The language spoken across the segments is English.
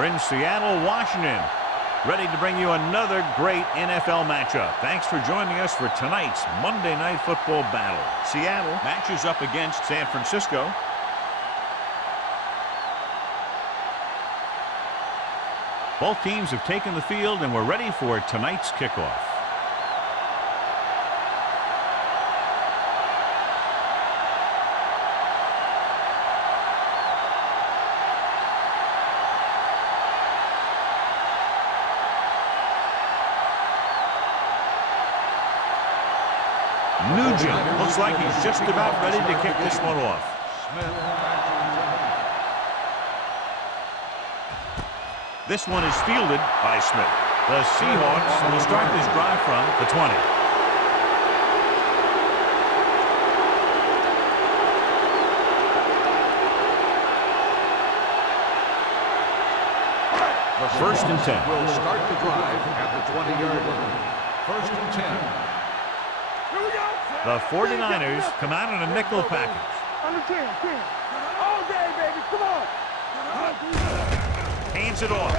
We're in Seattle, Washington, ready to bring you another great NFL matchup. Thanks for joining us for tonight's Monday Night Football battle. Seattle matches up against San Francisco. Both teams have taken the field, and we're ready for tonight's kickoff. Nugent looks like he's just about ready to kick this one off. This one is fielded by Smith. The Seahawks will start this drive from the 20. First and 10. Will start the drive at the 20-yard line. First and 10. The 49ers come out in a nickel package. On the 10. All day, baby. Come on. Hands it off.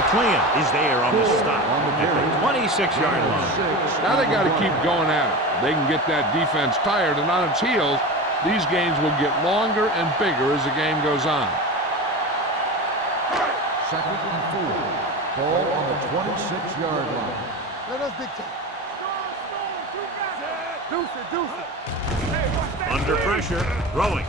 McLean is there on the stop at the 26-yard line. Now they got to keep going at it. They can get that defense tired and on its heels. These games will get longer and bigger as the game goes on. Second and 4. Ball on the 26-yard line. Let us dictate. Deuce it. Under pressure, throwing.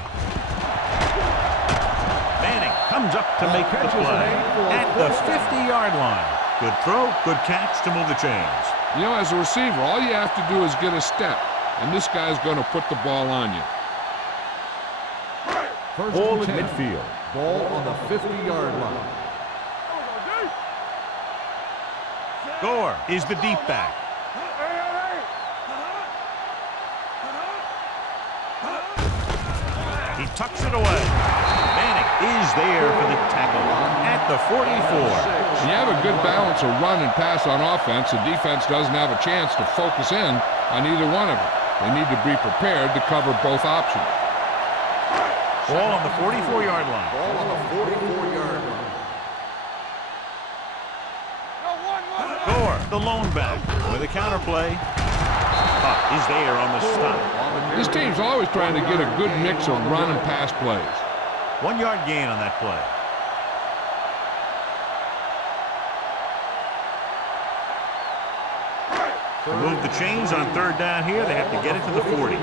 Manning comes up to make the play at the 50-yard line. Good throw, good catch to move the chains. You know, as a receiver, all you have to do is get a step, and this guy's going to put the ball on you. First Ball and at 10. midfield. Ball on the 50-yard line. Gore is the deep back. He tucks it away. Manning is there for the tackle at the 44. When you have a good balance of run and pass on offense, the defense doesn't have a chance to focus in on either one of them. They need to be prepared to cover both options. Ball on the 44-yard line. Ball on the 44-yard line. Gore, the lone back, with a counterplay. Puck is there on the stop. This team's always trying to get a good mix of run and pass plays. 1 yard gain on that play. To move the chains on third down here, they have to get it to the 40.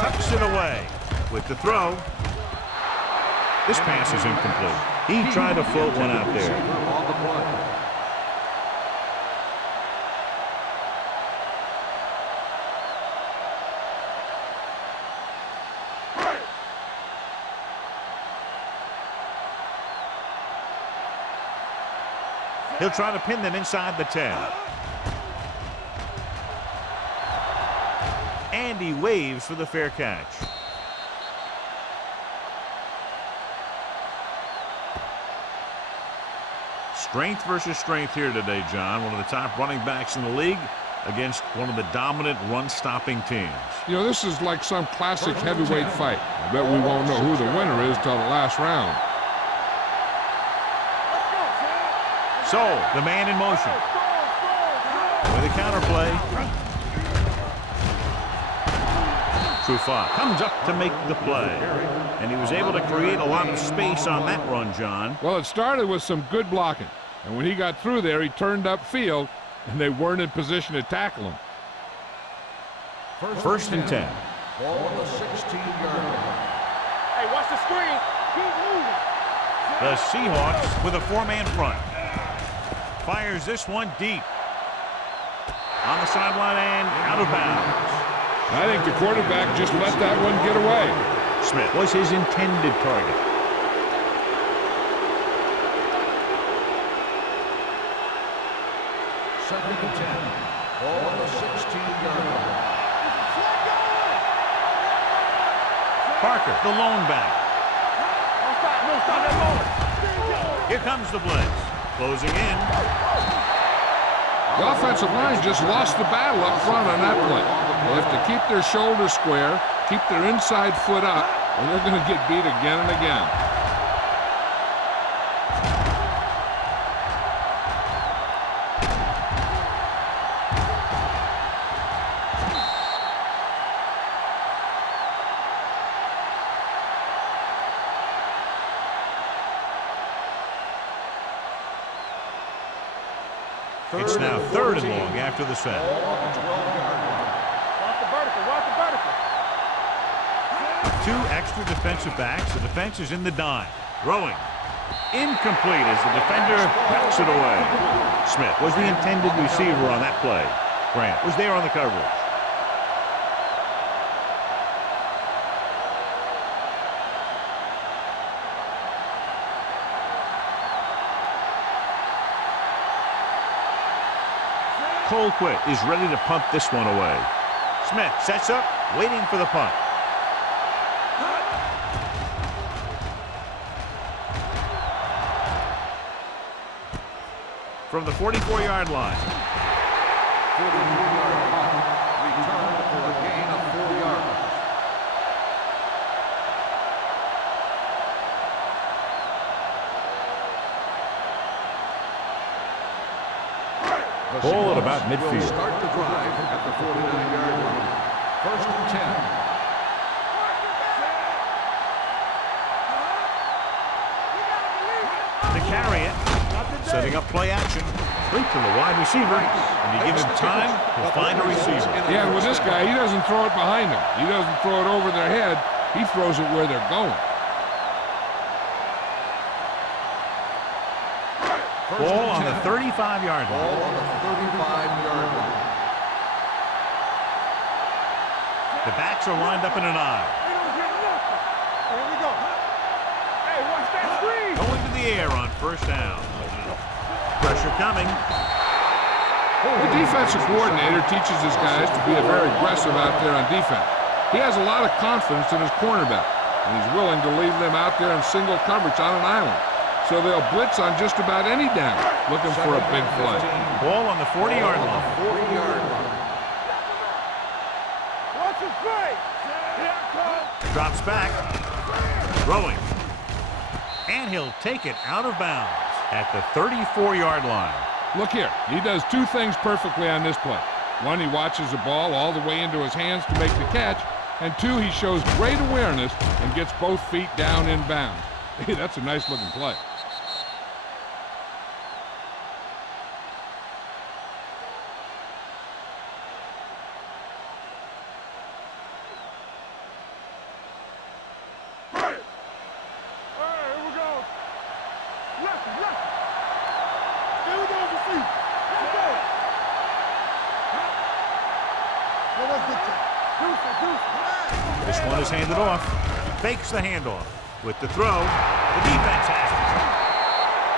Tucks it away with the throw. This pass is incomplete. He tried to float one out there. He'll try to pin them inside the 10. And he waves for the fair catch. Strength versus strength here today, John. One of the top running backs in the league against one of the dominant run-stopping teams. You know, this is like some classic heavyweight fight. I bet we won't know who the winner is till the last round. So, the man in motion. With a counterplay. Trufant comes up to make the play. And he was able to create a lot of space on that run, John. Well, it started with some good blocking. And when he got through there, he turned upfield, and they weren't in position to tackle him. First and 10. Ball on the 16-yard line. Hey, watch the screen. Keep moving. The Seahawks with a four-man front. Fires this one deep. On the sideline and out of bounds. I think the quarterback just let that one get away. Smith was his intended target. Second and 10. Ball on the 16-yard line. Parker, the lone back. Don't stop that ball. Here comes the blitz. Closing in. The offensive line just lost the battle up front on that play. They have to keep their shoulders square, keep their inside foot up, and they're going to get beat again and again. It's now 3rd and long after the set. Watch the vertical. Watch the vertical. 2 extra defensive backs. The defense is in the dime. Throwing. Incomplete as the defender backs it away. Smith was the intended receiver on that play. Grant was there on the coverage. Colquitt is ready to punt this one away. Smith sets up, waiting for the punt. From the 44-yard line. 44-yard punt. Returned for a gain of 4 yards. Ball at about midfield. Start the drive at the 49-yard line. 1st and 10. To carry it. Setting up play action. Straight to the wide receiver. And you give him time, he'll find a receiver. Yeah, and with this guy, he doesn't throw it behind them. He doesn't throw it over their head. He throws it where they're going. Ball on the 35-yard line. Ball on the 35-yard line. The backs are lined up in an eye. We don't get nothing. Here we go. Hey, watch that screen. Going to the air on 1st down. Pressure coming. The defensive coordinator teaches his guys to be very aggressive out there on defense. He has a lot of confidence in his cornerback, and he's willing to leave them out there in single coverage on an island. So they'll blitz on just about any down, looking for a big play. Ball on the 40-yard line. 40-yard line. Watch his face. Here I come. Drops back. Throwing. And he'll take it out of bounds at the 34-yard line. Look here, he does 2 things perfectly on this play. 1, he watches the ball all the way into his hands to make the catch, and 2, he shows great awareness and gets both feet down in bounds. Hey, that's a nice looking play. This one is handed off. Fakes the handoff. With the throw, the defense has it.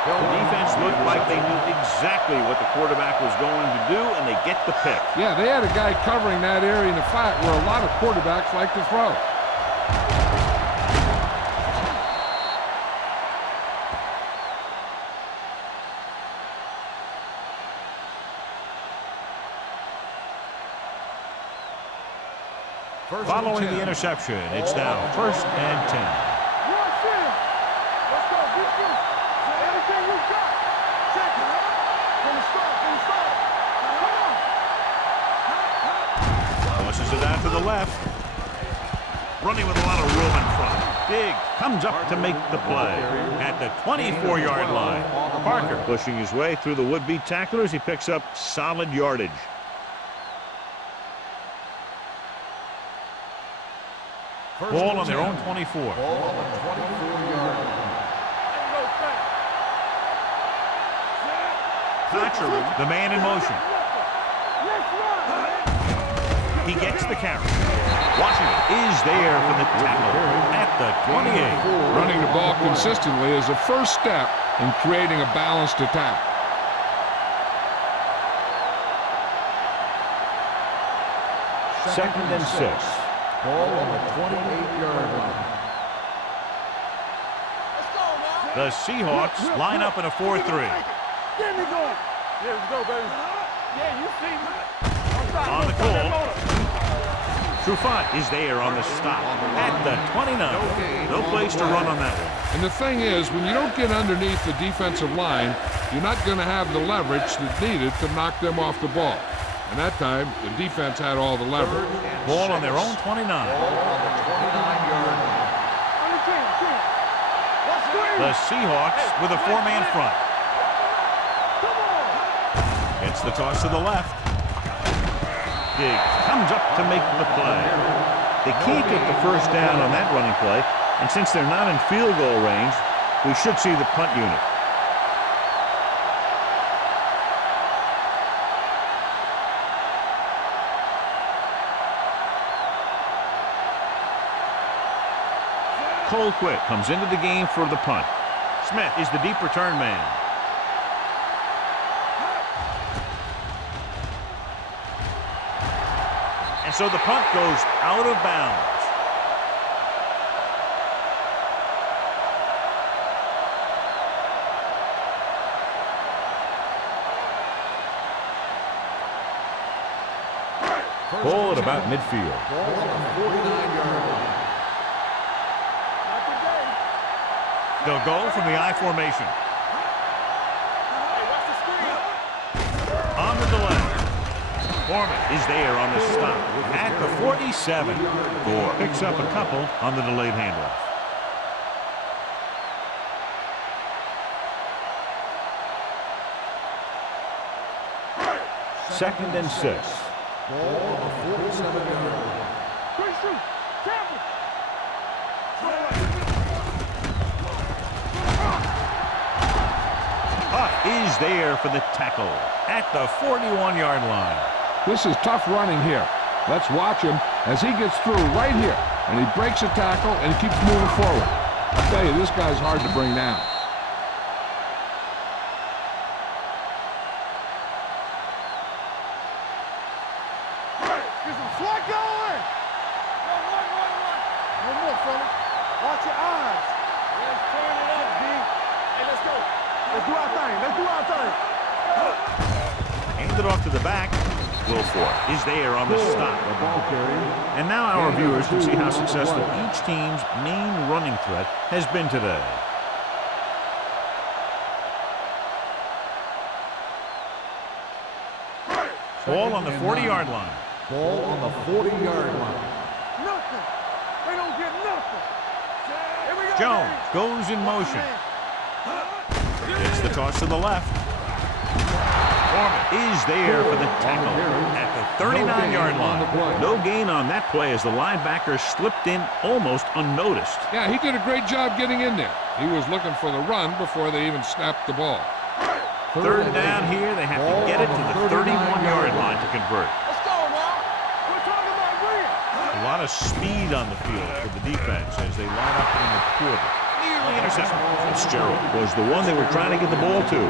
The defense looked like they knew exactly what the quarterback was going to do, and they get the pick. Yeah, they had a guy covering that area in the flat where a lot of quarterbacks like to throw. Following the interception, it's now 1st and 10. Rush in. Let's go. Beat you. Everything you got. Check it out. From the start. Come on. Tosses it out to the left. Running with a lot of room in front. Big comes up to make the play at the 24-yard line. Parker pushing his way through the would-be tacklers. He picks up solid yardage. Ball on their own 24. Ball on the 24-yard line. Thatcher, the man in motion. He gets the carry. Washington is there for the tackle at the 28. Running the ball consistently is the first step in creating a balanced attack. Second and 6. Ball on the 28-yard line. The Seahawks line up in a 4-3. Get me going. Yeah, let's go, baby. Yeah, you see me. On the call. Trufant is there on the stop at the 29. No place to run on that one. And the thing is, when you don't get underneath the defensive line, you're not going to have the leverage that's needed to knock them off the ball. And that time, the defense had all the leverage. Ball on their own 29. Ball on the 29-yard line. The Seahawks with a four-man front. It's the toss to the left. Diggs comes up to make the play. They can't get the first down on that running play, and since they're not in field goal range, we should see the punt unit. Colquitt comes into the game for the punt. Smith is the deep return man. And so the punt goes out of bounds. Ball at about midfield. Ball on the 49-yard line. They'll go from the I formation. On the delay. Foreman is there on the stop at the 47. Gore picks up a couple on the delayed handoff. Second and 6. Ball on the 47-yard line. Is there for the tackle at the 41-yard line. This is tough running here. Let's watch him as he gets through right here. And he breaks a tackle and keeps moving forward. I'll tell you, this guy's hard to bring down. Get some slack going! No more, fella. Watch your eyes. Let's turn it up, B. Hey, let's go. Let's do our thing. Let's do our thing. Hand it off to the back. Wilfork is there on the stop. And now our viewers can see how successful each team's main running threat has been today. Ball on the 40-yard line. Ball on the 40-yard line. Nothing. They don't get nothing. Here we go. Jones goes in motion. It's the toss to the left. Foreman is there for the tackle at the 39-yard line. No gain on that play as the linebacker slipped in almost unnoticed. Yeah, he did a great job getting in there. He was looking for the run before they even snapped the ball. Third down here, they have to get it to the 31-yard line to convert. Let's go now. We're talking about win. A lot of speed on the field for the defense as they line up in the quarter. Nearly intercepted. Fitzgerald was the one they were trying to get the ball to.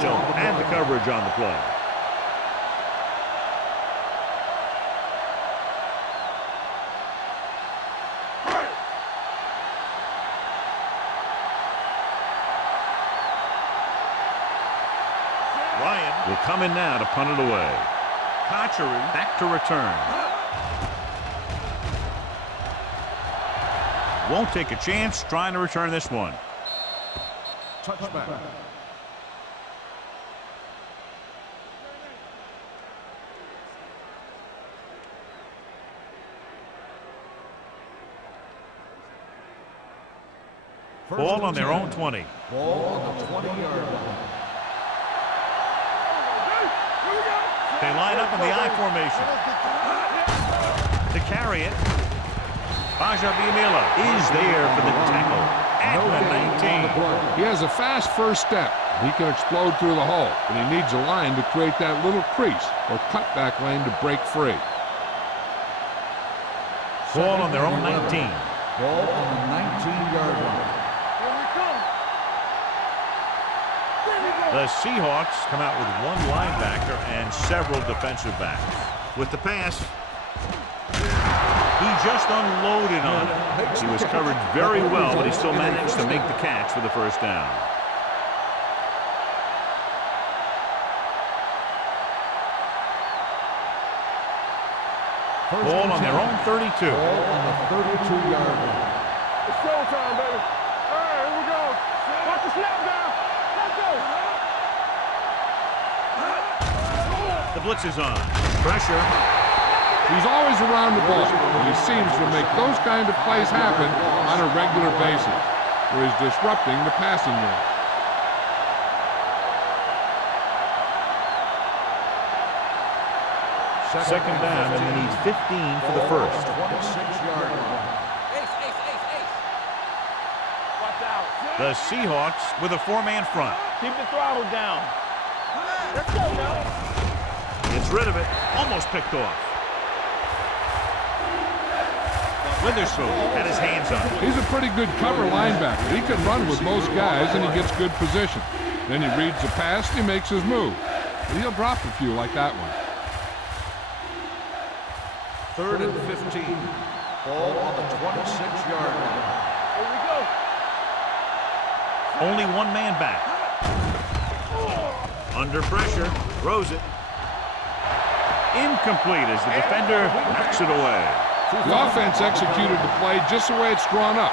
Jones had the coverage on the play. Ryan will come in now to punt it away. Kochery back to return. Won't take a chance trying to return this one. Touchback. Ball on their own 20. Ball on the 20-yard line. They line up in the I formation. To carry it, Bajabiamila is there for the tackle at the 19. He has a fast first step. He can explode through the hole, but he needs a line to create that little crease or cutback lane to break free. Ball on their own 19. Ball on the 19-yard line. The Seahawks come out with one linebacker and several defensive backs. With the pass, he just unloaded on it. He was covered very well, but he still managed to make the catch for the first down. Ball on their own 32. Ball on the 32-yard line. It's showtime, baby. All right, here we go. Watch the snap now. Let's go. The blitz is on. Pressure. He's always around the ball, and he seems to make those kind of plays happen on a regular basis, where he's disrupting the passing game. Second down, and they need 15 for the first. 26-yard line. Watch out. The Seahawks with a four-man front. Keep the throttle down. Let's go now. Gets rid of it. Almost picked off. Witherspoon had his hands on it. He's a pretty good cover linebacker. He can run with most guys, and he gets good position. Then he reads the pass, and he makes his move. But he'll drop a few like that one. 3rd and 15. Ball on the 26-yard line. Here we go. Only one man back. Under pressure. Throws it. Incomplete as the defender knocks it away. The offense executed the play just the way it's drawn up.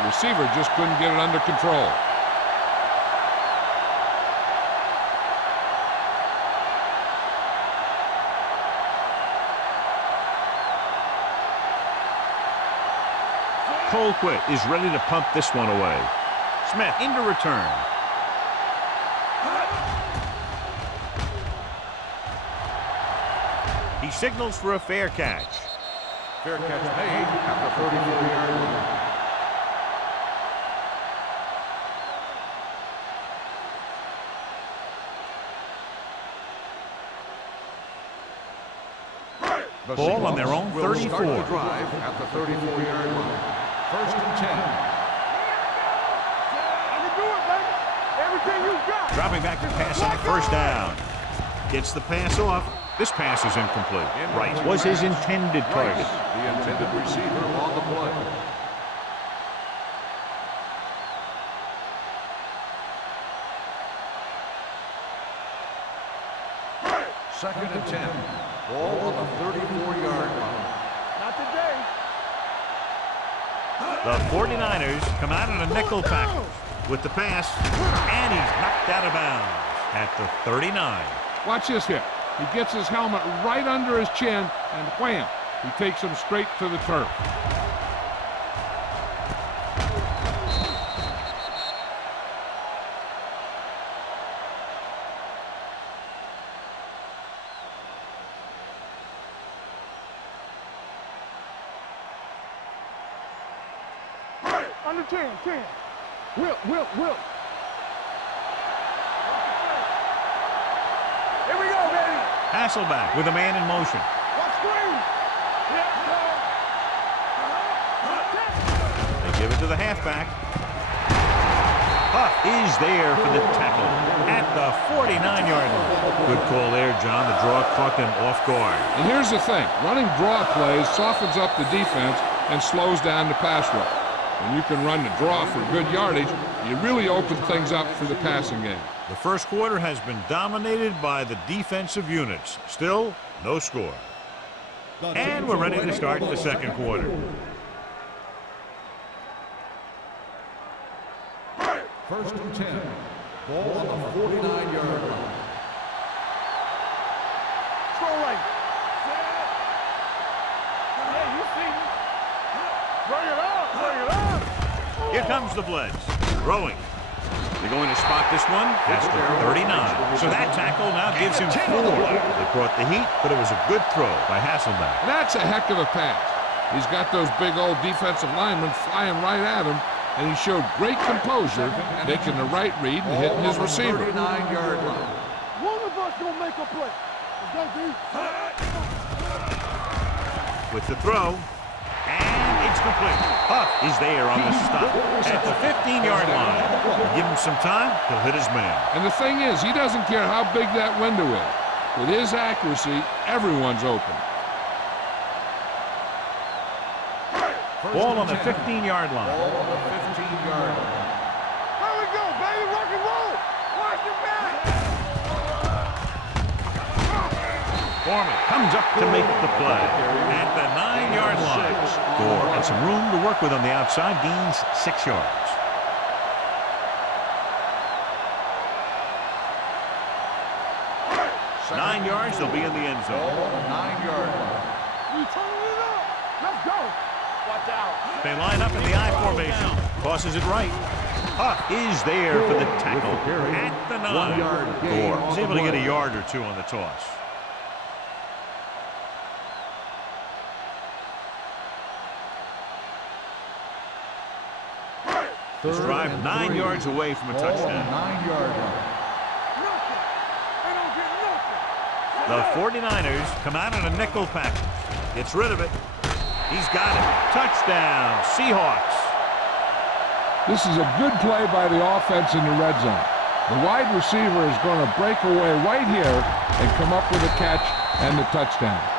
The receiver just couldn't get it under control. Colquitt is ready to pump this one away. Smith into return. He signals for a fair catch. Fair catch made at the 34-yard line. The Ball on their Seahawks own will 34. start the drive at the 34-yard line. 1st and 10. I can do it, baby. Everything you got. Dropping back to pass on the first down. Gets the pass off. This pass is incomplete. Right was his intended target. The intended receiver on the play. Second and 10. Ball on the 34-yard line. Not today. The 49ers come out in a nickel package with the pass, and he's knocked out of bounds at the 39. Watch this hit. He gets his helmet right under his chin, and wham, he takes him straight to the turf. Under 10. Whip. Here we go, baby. Hasselback with a man in motion. Watch screen. They give it to the halfback. Huff is there for the tackle at the 49-yard line. Good call there, John. The draw caught them off guard. And here's the thing. Running draw plays softens up the defense and slows down the pass rush. When you can run the draw for good yardage, you really open things up for the passing game. The first quarter has been dominated by the defensive units. Still, no score. And we're ready to start the second quarter. First and 10. Ball on the 49-yard line. Strong right. Yeah, you see me. Bring it up. Here comes the blitz. Throwing. They're going to spot this one. That's the 39. So that tackle now gives him 4. They brought the heat, but it was a good throw by Hasselback. That's a heck of a pass. He's got those big old defensive linemen flying right at him, and he showed great composure, making the right read and hitting his receiver. 39-yard line. One of us gonna make a play. Is that deep? With the throw. And it's complete. Huff is there on the stop at the 15-yard line. Give him some time, he'll hit his man. And the thing is, he doesn't care how big that window is. With his accuracy, everyone's open. Ball on the 15-yard line. Ball on the 15-yard line. Here we go, baby. Rock and roll. Watch your back. Foreman comes up to make the play at the 9-yard line. Gore had some room to work with on the outside, gains 6 yards. Second 9 yards, they'll be in the end zone. Ball on the 9-yard line. We turning it up. Let's go. Watch out. They line up in the I formation. Tosses it right. Huck is there for the tackle at the 9. 1 yard gain Gore on was the able to get a play. yard or 2 on the toss. This Third drive and 9 3. yards away from a Ball on the touchdown. 9-yard line. Nothing. They don't get nothing. The 49ers come out in a nickel package. Gets rid of it. He's got it. Touchdown, Seahawks. This is a good play by the offense in the red zone. The wide receiver is going to break away right here and come up with a catch and the touchdown.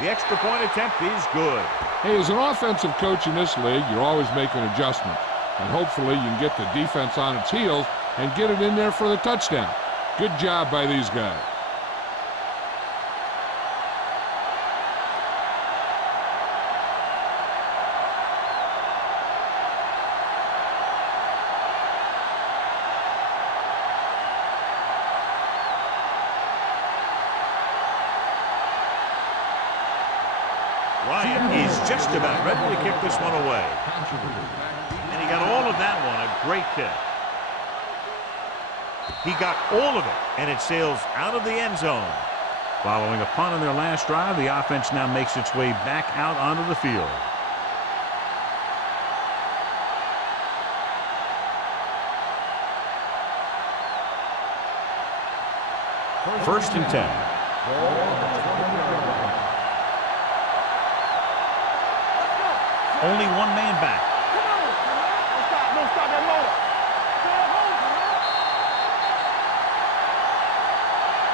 The extra point attempt is good. Hey, as an offensive coach in this league, you're always making adjustments. And hopefully you can get the defense on its heels and get it in there for the touchdown. Good job by these guys. Ryan is just about ready to kick this one away. And he got all of that one, a great kick. He got all of it, and it sails out of the end zone. Following a punt on their last drive, the offense now makes its way back out onto the field. First and 10. Ball on the 20-yard line. Only one man back. Come on. Don't stop. Don't stop that motor.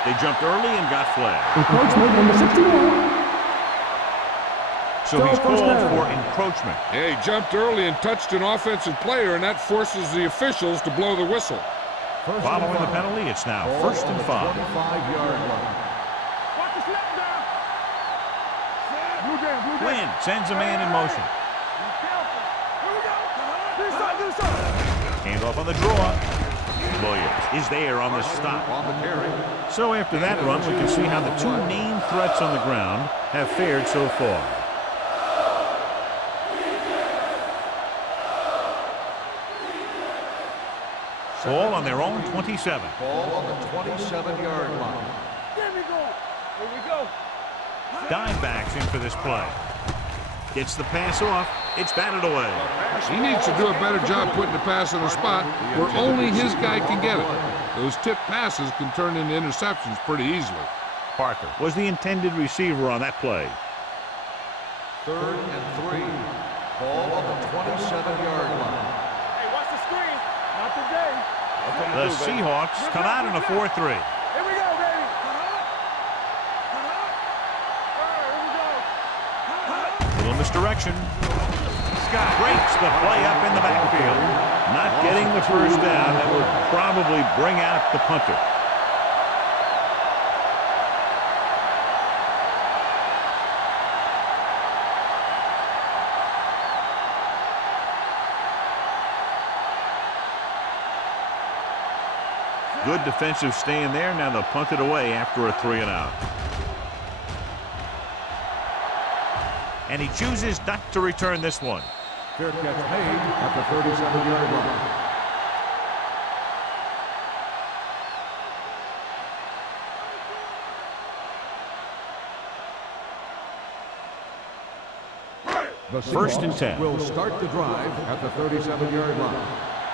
They jumped early and got flagged. Encroachment, number 61. So he's First called down. for encroachment. Yeah, he jumped early and touched an offensive player, and that forces the officials to blow the whistle. First Following and the 5. penalty, it's now Ball first on and the 5. 25-yard line. Watch the snap down. Blue jam, blue jam. Wynn sends a man in motion. Be careful. Here we go. This side, this side. Handoff on the draw. Williams is there on the stop. On the carry. So after that run, we can see how the two main threats on the ground have fared so far. Ball on their own 27. Ball on the 27-yard line. There we go. Here we go. Dive backs in for this play. Gets the pass off. It's batted away. He needs to do a better job putting the pass in a spot where only his guy can get it. Those tip passes can turn into interceptions pretty easily. Parker was the intended receiver on that play. Third and 3. Ball on the 27-yard line. Hey, watch the screen. Not today. The Seahawks come out in a 4-3. Here we go, baby. Here we go. Little misdirection. Scott breaks the play up in the backfield. Not getting the first down. That would probably bring out the punter. Good defensive stand there. Now they'll punt it away after a 3-and-out. And he chooses not to return this one. Fair catch made at the 37-yard line. The First and Seahawks 10. will start the drive at the 37-yard line.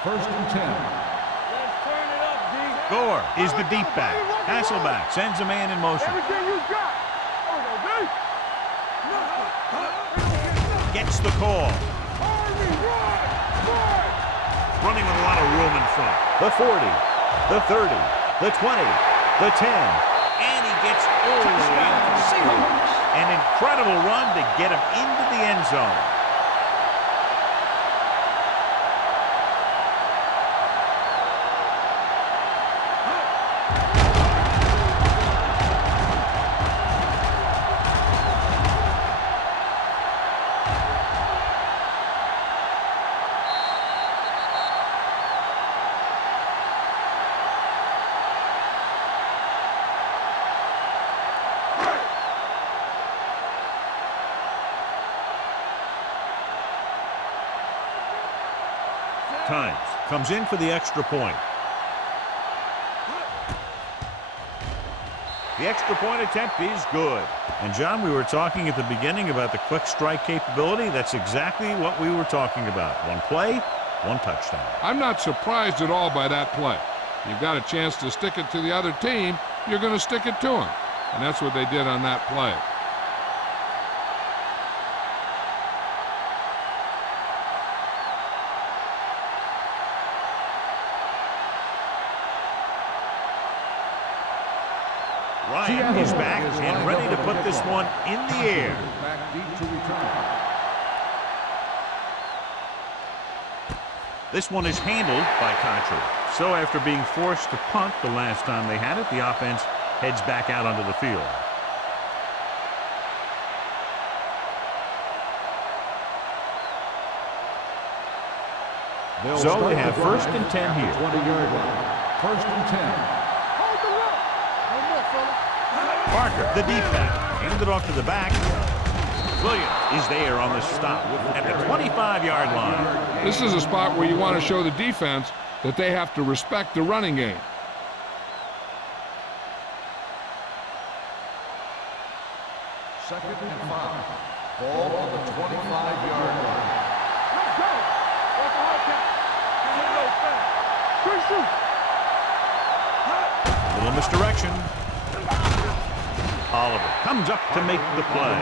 First and 10. Let's turn it up, D. Gore is the deep back. Hasselback sends a man in motion. Everything you got. gets the call. Army, run! Running with a lot of room in front. The 40, the 30, the 20, the 10. And he gets all the way into the Seahawks. An incredible run to get him into the end zone. Times comes in for the extra point. The extra point attempt is good. And John, we were talking at the beginning about the quick strike capability. That's exactly what we were talking about. One play, one touchdown. I'm not surprised at all by that play. You've got a chance to stick it to the other team, you're going to stick it to them. And that's what they did on that play. Ryan is back and ready to put this one in the air. Back deep to return. This one is handled by Contra. So after being forced to punt the last time they had it, the offense heads back out onto the field. So they have first and 10 here. 20-yard line. First and 10. Hold the rope! No more, fellas. Parker, the deep back, handed off to the back. Williams is there on the stop at the 25-yard line. This is a spot where you want to show the defense that they have to respect the running game. Second and 5. Ball on the 25-yard line. Let's go! What's the hard count? Get low fast. Quick shoot! Little misdirection. Oliver comes up to make the play.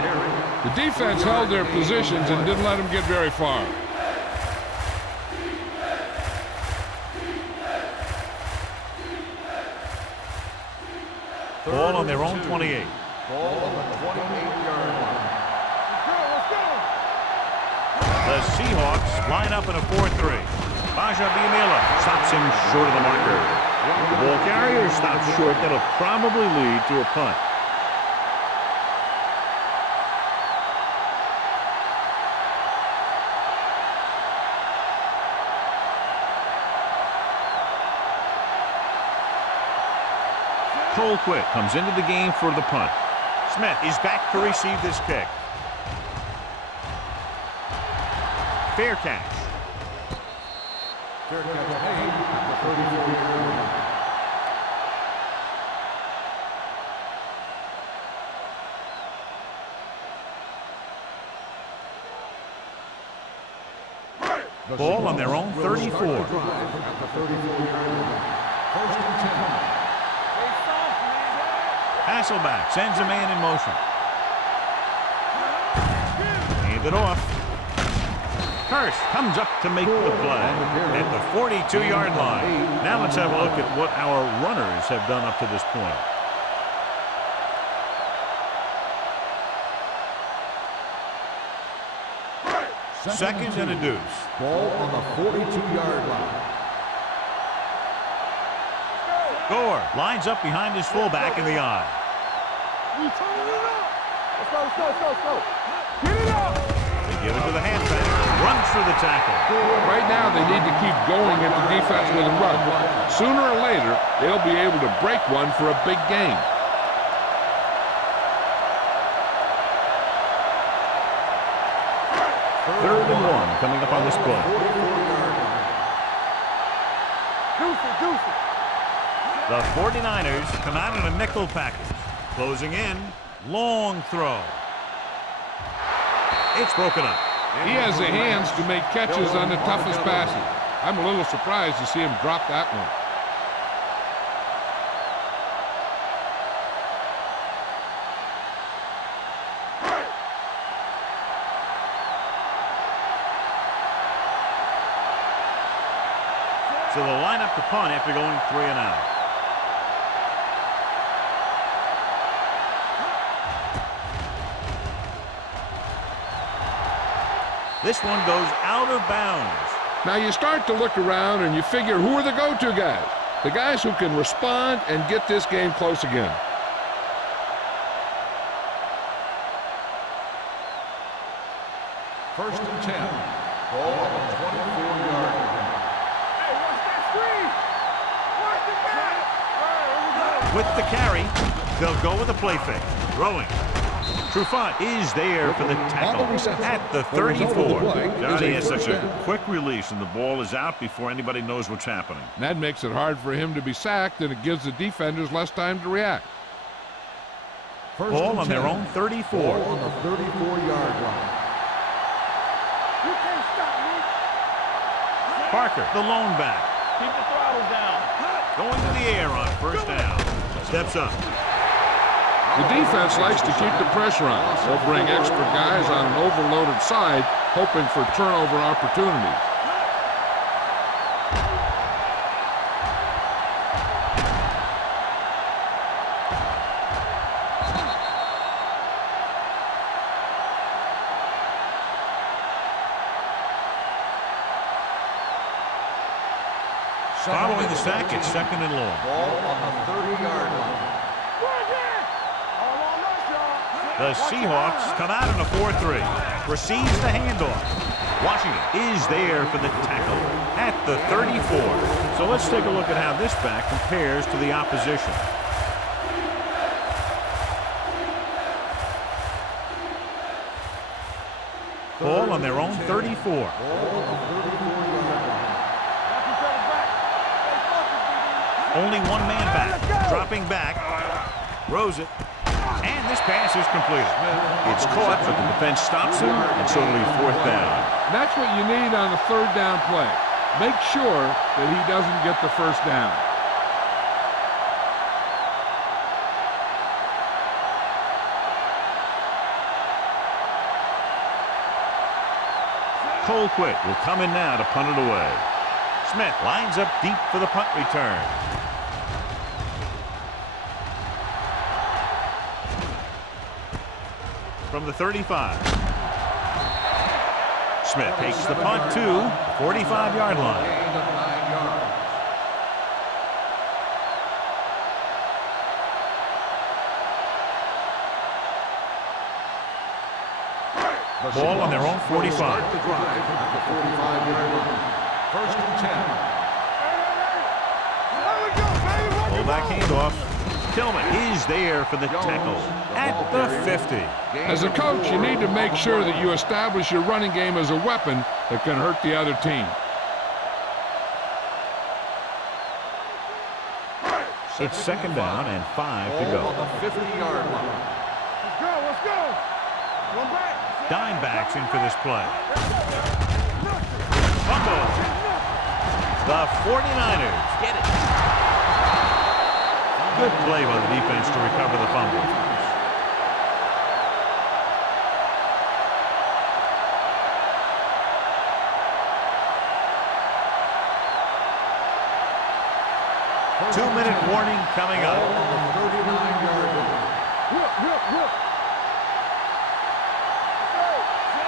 The defense held their positions and didn't let them get very far. Ball on their own 28. Ball on the 28-yard line. Let's go! The Seahawks line up in a 4-3. Baja Biamila stops him short of the marker. The ball carrier stops short. That'll probably lead to a punt. Colquitt comes into the game for the punt. Smith is back to receive this kick. Fair catch. Fair catch made at the 34-yard line. Ball on their own 34. At the 34-yard line. First and 10. Hasselback sends a man in motion. Handed off. Hurst comes up to make the play at the 42-yard line. Now let's have a look at what our runners have done up to this point. Second and a deuce. Ball on the 42-yard line. Gore lines up behind his fullback in the eye. We turn it up! Let's go! Get it up! They give it to the halfback. Runs through the tackle. Right now, they need to keep going at the defense with a run. Sooner or later, they'll be able to break one for a big gain. Third and 1 coming up on this play. Juicy! The 49ers come out in a nickel package. Closing in. Long throw. It's broken up. He has the hands to make catches on the toughest passes. I'm a little surprised to see him drop that one. So they'll line up the punt after going 3 and out. This one goes out of bounds. Now you start to look around and you figure, who are the go-to guys? The guys who can respond and get this game close again. First and 10. Ball on the 24-yard line. Hey, watch that screen. Watch the back. All right, here we go. With the carry, they'll go with a play fake. Throwing. Trufant is there for the tackle at the 34. Johnny has such a quick release, and the ball is out before anybody knows what's happening. That makes it hard for him to be sacked, and it gives the defenders less time to react. Ball on their own 34. Ball on the 34-yard line. You can't stop me. Parker, the lone back. Keep the throttle down. Going to the air on first down. Steps up. The defense likes to keep the pressure on. They'll bring extra guys on an overloaded side, hoping for turnover opportunities. Following the sack, it's second and long. Ball on the 30-yard line. The Seahawks come out in a 4-3. Receives the handoff. Washington is there for the tackle at the 34. So let's take a look at how this back compares to the opposition. Ball on their own 34. Only one man back. Dropping back. Throws it. And this pass is completed. It's caught, but the defense stops him, and so it'll be fourth down. That's what you need on a third down play. Make sure that he doesn't get the first down. Colquitt will come in now to punt it away. Smith lines up deep for the punt return. From the 35. Smith takes the punt to the 45-yard line. Gain of 9 yards. Ball on their own 45. Start the drive at the 45-yard line. First and 10. Fullback handoff. Tillman is there for the tackle at the 50. As a coach, you need to make sure that you establish your running game as a weapon that can hurt the other team. It's second down and 5 to Ball go. on the 50-yard line. Let's go, let's go. One back. Dime backs in for this play. Fumble. The 49ers get it. Good play by the defense to recover the fumble. Two-minute warning coming Ball up. on the 39-yard line. Whip.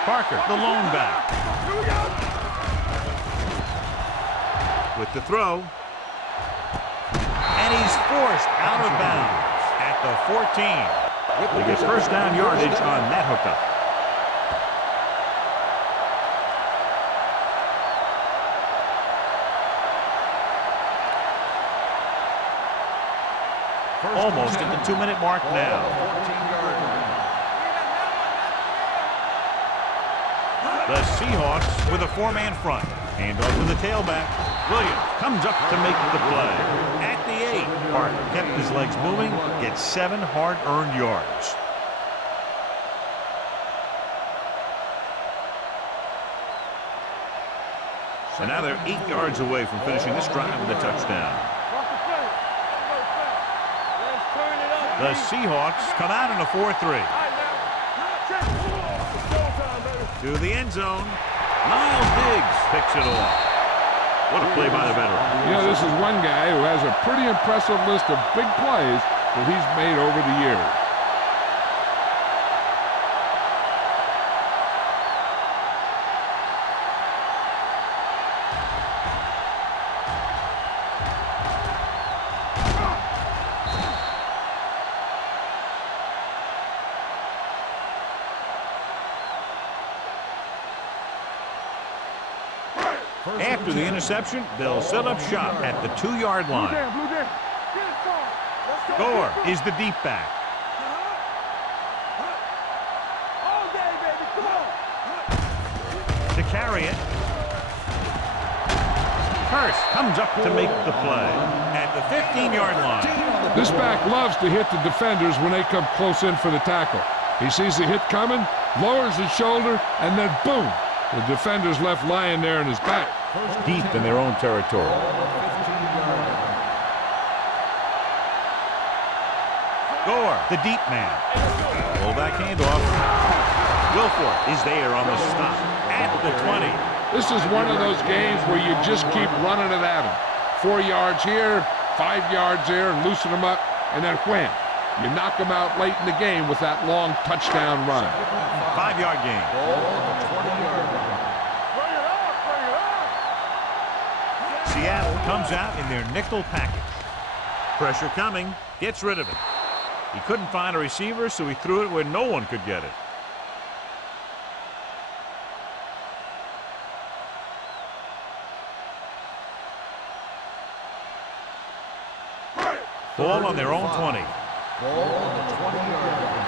Parker, the lone back. Here we go. With the throw. And he's forced out of bounds at the 14. They get first down yardage on that hookup. Almost at the 2-minute mark now. 14-yard line. The Seahawks with a 4-man front. Handoff to the tailback. Williams comes up to make the play. At the 8, Parker kept his legs moving, gets 7 hard-earned yards. And now they're 8 yards away from finishing this drive with a touchdown. The Seahawks come out in a 4-3. To the end zone. Miles Diggs picks it off. What a play by the veteran. You know, this is one guy who has a pretty impressive list of big plays that he's made over the years. After the interception, they'll set up shop at the 2-yard line. Blue Jam. Get it, Storm. Let's go. Gore is the deep back. All day, baby. Come on. To carry it. Hurst comes up to make the play at the 15-yard line. This back loves to hit the defenders when they come close in for the tackle. He sees the hit coming, lowers his shoulder, and then boom! The defender's left lying there in his back. Deep in their own territory. Gore, the deep man. Fullback handoff. Wilford is there on the stop at the 20. This is one of those games where you just keep running it at them. 4 yards here, 5 yards there, and loosen them up, and then wham! You knock them out late in the game with that long touchdown run. 5-yard gain. Seattle comes out in their nickel package. Pressure coming, gets rid of it. He couldn't find a receiver, so he threw it where no one could get it. Ball on their own 20. Ball on the 20-yard line.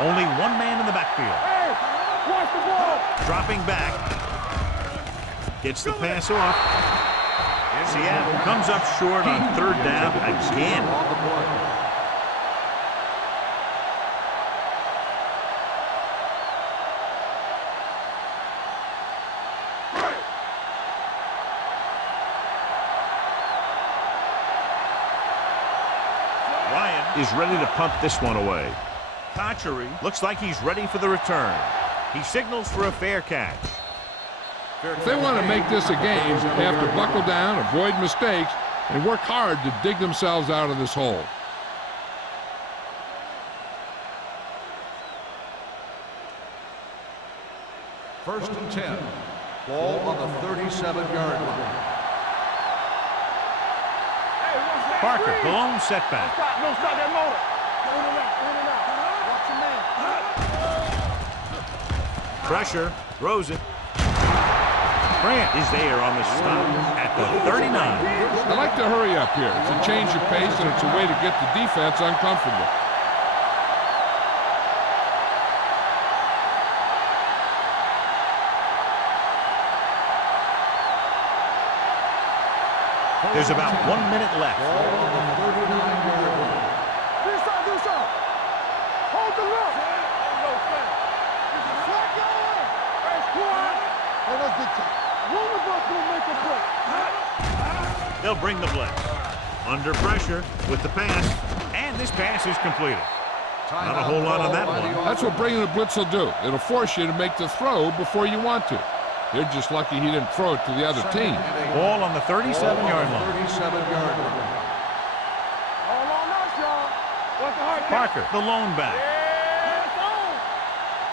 Only one man in the backfield. Hey, watch the ball. Dropping back. Gets the pass off. Seattle comes up short on 3rd down again. Ryan is ready to punt this one away. Conchery looks like he's ready for the return. He signals for a fair catch. If they want to make this a game, they have to buckle down, avoid mistakes, and work hard to dig themselves out of this hole. First and 10. Ball on the 37-yard line. Hey, watch that Parker, screen. the lone setback. No, stop that motor. In and out. Watch your man. Pressure, throws it. Grant is there on the stop at the 39. They like to hurry up here. It's a change of pace, and it's a way to get the defense uncomfortable. There's about 1 minute left. Do something. Hold the look. No thing. This is flat going. Hey, squad. Hey, let's get to it. One of us will make a play. They'll bring the blitz. Under pressure with the pass, and this pass is completed. Not a whole lot on that one. That's what bringing the blitz will do. It'll force you to make the throw before you want to. They're just lucky he didn't throw it to the other team. Ball on the 37-yard line. 37-yard line. All on us, y'all. What's the hard Parker, the lone back. Yeah, it's on.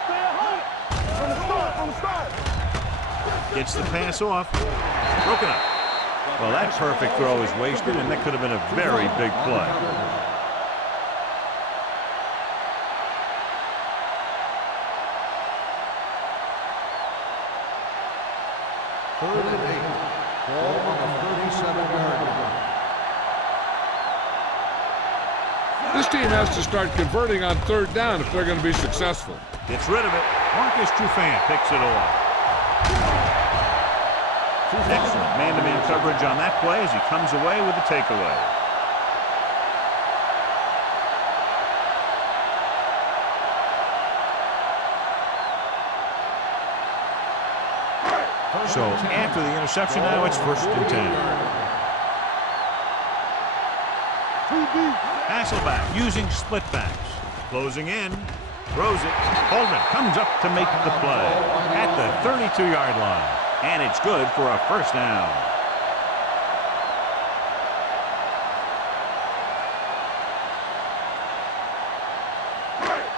Stay at home. From the start. Gets the pass off. Broken up. Well, that perfect throw is wasted, and that could have been a very big play. Third and 8. Ball on the 37-yard line. This team has to start converting on 3rd down if they're going to be successful. Gets rid of it. Marcus Trufant picks it off. Excellent man-to-man coverage on that play as he comes away with the takeaway. So after the interception now, it's 1st and 10. Hasselback using split backs. Closing in. Throws it. Holman comes up to make the play at the 32-yard line. And it's good for a first down.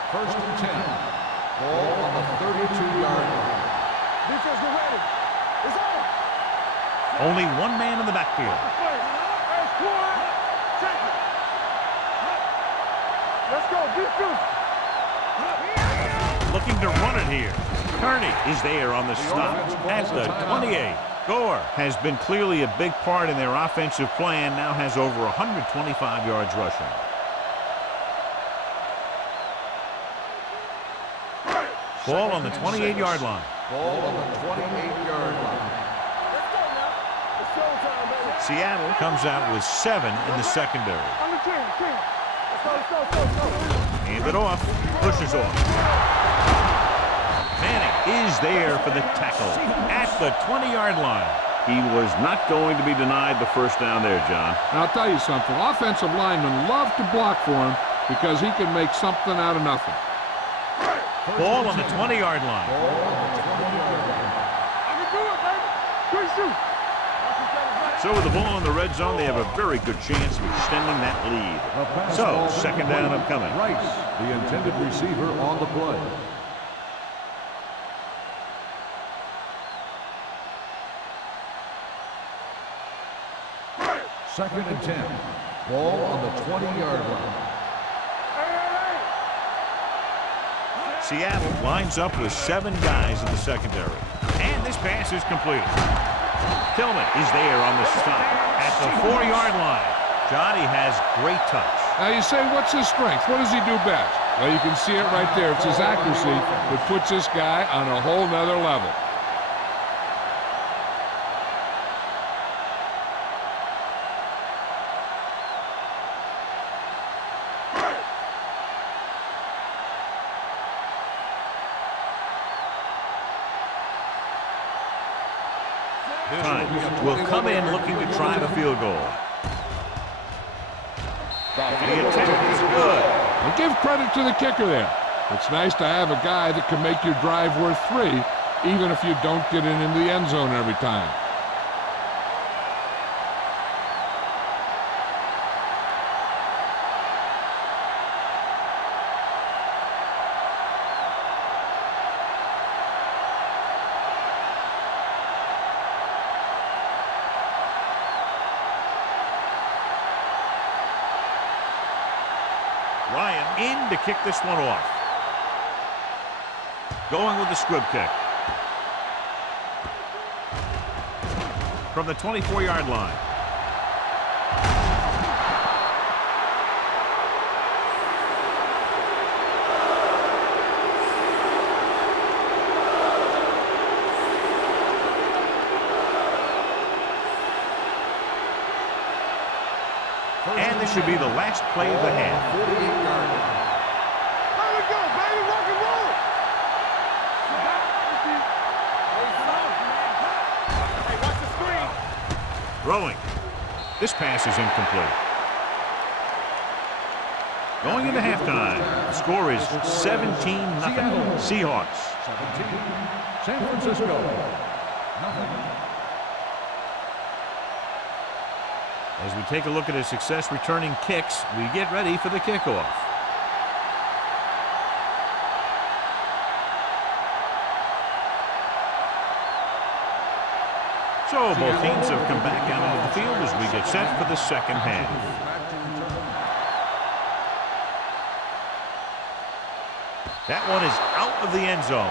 First and 10. Ball on the 32-yard line. Defense, get ready. It's on. Only one man in the backfield. Hey, squad. Check it. Let's go. Defense. Looking to run it here. Kearney is there on the stop at the 28. Gore has been clearly a big part in their offensive plan, now has over 125 yards rushing. Ball on the 28-yard line. Ball on the 28-yard line. Let's go now. It's showtime, baby. Seattle comes out with 7 in the secondary. On the team. Let's go. Hand it off. Pushes off. Manning is there for the tackle at the 20-yard line. He was not going to be denied the first down there, John. And I'll tell you something. Offensive linemen love to block for him because he can make something out of nothing. Ball on the 20-yard line. I can do it, baby. Good shoot. So with the ball in the red zone, they have a very good chance of extending that lead. So, second down upcoming. Rice, the intended receiver on the play. Second and 10. Ball on the 20-yard line. Seattle lines up with 7 guys in the secondary. And this pass is completed. Tillman is there on the stop at the 4-yard line. Johnny has great touch. Now you say, what's his strength? What does he do best? Well, you can see it right there. It's his accuracy that puts this guy on a whole nother level. Will come in looking to try the field goal. The attempt is good. And give credit to the kicker there. It's nice to have a guy that can make your drive worth 3, even if you don't get it into the end zone every time. Ryan in to kick this one off. Going with the squib kick. From the 24-yard line. And this should be the last play of the half. 48-yard line. Let it go, baby. Rock and roll. Hey, watch the screen. Throwing. This pass is incomplete. Going into halftime, the score is 17-0. Seahawks. 17. San Francisco. Nothing. As we take a look at his success returning kicks, we get ready for the kickoff. So both teams have come back out onto the field as we get set for the second half. That one is out of the end zone.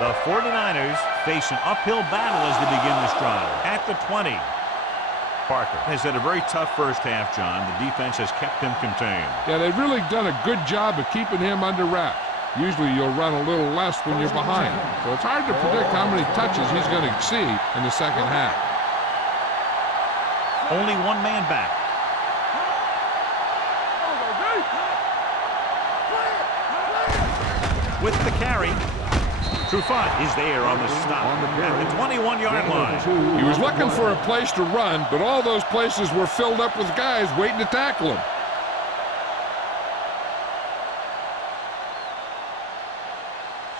The 49ers face an uphill battle as they begin this drive. At the 20. Parker has had a very tough first half, John. The defense has kept him contained. Yeah, they've really done a good job of keeping him under wraps. Usually you'll run a little less when you're behind. So it's hard to predict how many touches he's going to see in the second half. Only one man back. With the carry. Trufant is there on the stop at the 21-yard line. He was looking for a place to run, but all those places were filled up with guys waiting to tackle him.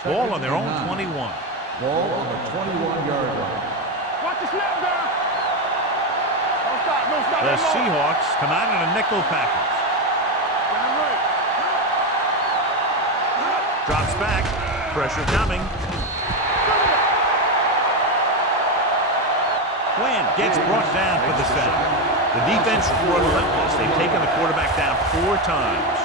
Ball on their own 21. Ball on the 21-yard line. Watch the snap down. Don't stop, no stop. The Seahawks come out in a nickel package. Down right. Drops back. Pressure coming. Quinn gets brought down for the sack. The defense relentless. They've taken the quarterback down 4 times.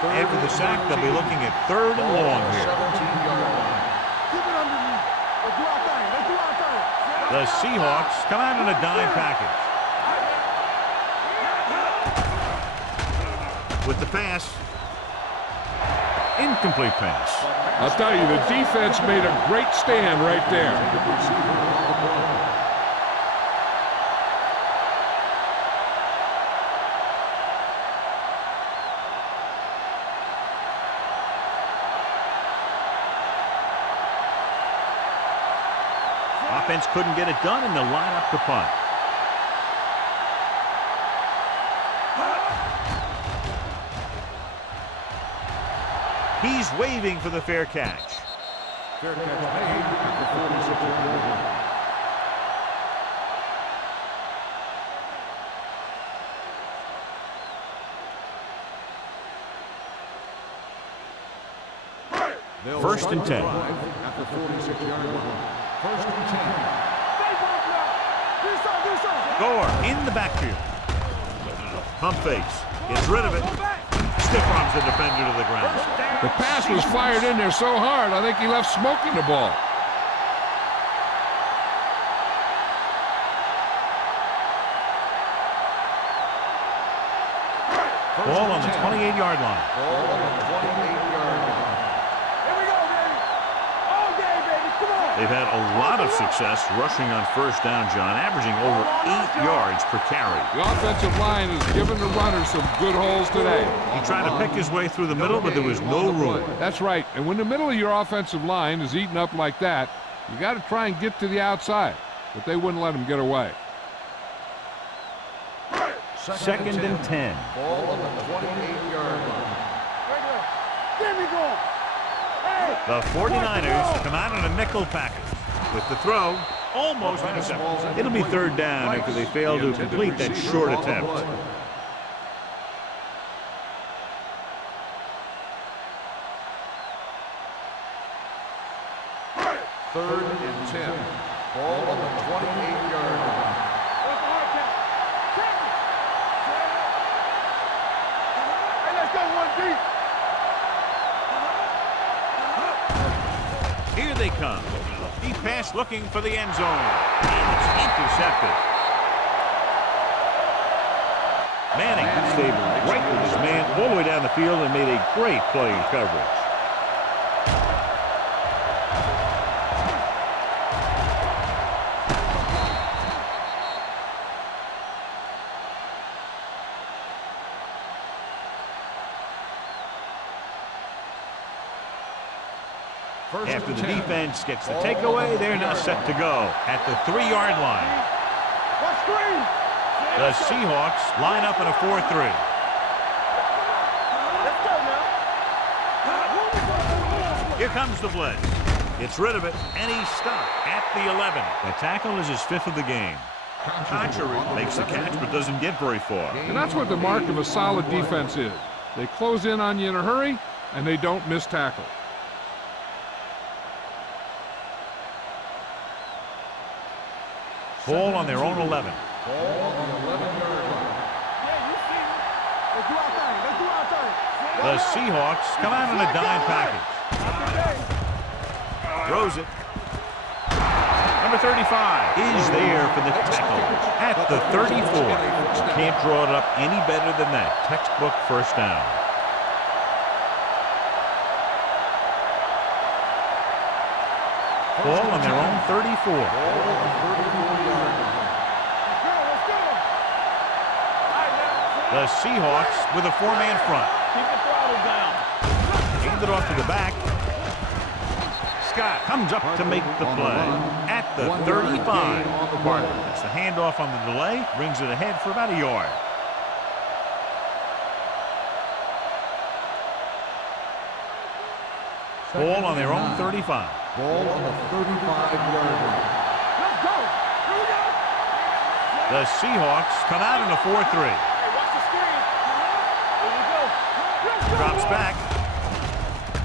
After the sack, they'll be looking at 3rd and long here. 17-yard line. Keep it underneath. Let's do our thing. Let's do our thing. The Seahawks come out in a dime package. With the pass. Incomplete pass. I'll tell you, the defense made a great stand right there. Offense couldn't get it done, and they'll line up to punt. He's waving for the fair catch. Fair catch made at the 46-yard line. First and 10. At the 46-yard line. First and 10. Stay back now. Do something. Gore in the backfield. Pump fakes. Gets rid of it. Stiff arms the defender to the ground. The pass was fired in there so hard, I think he left smoke in the ball. Ball on the 28-yard line. Ball on the 28-yard line. Here we go, baby. All day, baby. Come on. They've had a lot of success rushing on first down, John, averaging over 8 yards per carry. The offensive line has given the runners some good holes today. He tried to pick his way through the middle, but there was no room. That's right. And when the middle of your offensive line is eaten up like that, you got to try and get to the outside. But they wouldn't let him get away. Second and 10. Ball on the 28-yard line. There we go. Hey. The 49ers come out in a nickel package. With the throw, almost intercepted. It'll be 3rd down after they fail to complete that short attempt. 3rd and 10. Ball on the 28-yard line. What's the hard count? Check it. Hey, let's go one deep. Here they come. Deep pass looking for the end zone. And it's intercepted. Manning stayed right with his man all the way down the field and made a great play in coverage. After the defense gets the takeaway, they're now set to go at the 3-yard line. What screen? The Seahawks line up in a 4-3. Let's go now. Here comes the blitz. Gets rid of it, and he's stopped at the 11. The tackle is his 5th of the game. Conchery makes the catch but doesn't get very far. And that's what the mark of a solid defense is. They close in on you in a hurry, and they don't miss tackle. Ball on their own 11. Ball on the 11-yard line. Yeah, you see it. Let's do our thing. Let's do our thing. The Seahawks come out in a dime package. Throws it. Number 35 is there for the tackle at the 34. Can't draw it up any better than that. Textbook first down. Ball on their own 34. Ball on the 34-yard line. Let's go. The Seahawks with a 4-man front. Keep the throttle down. Hand it off to the back. Scott comes up to make the play at the 35. Parker gets the handoff on the delay, brings it ahead for about a yard. Ball on their own 35. Ball on the 35-yard line. Let's go. Here we go. The Seahawks come out in a 4-3. Hey, watch the screen. Here we go. Let's go. Drops back.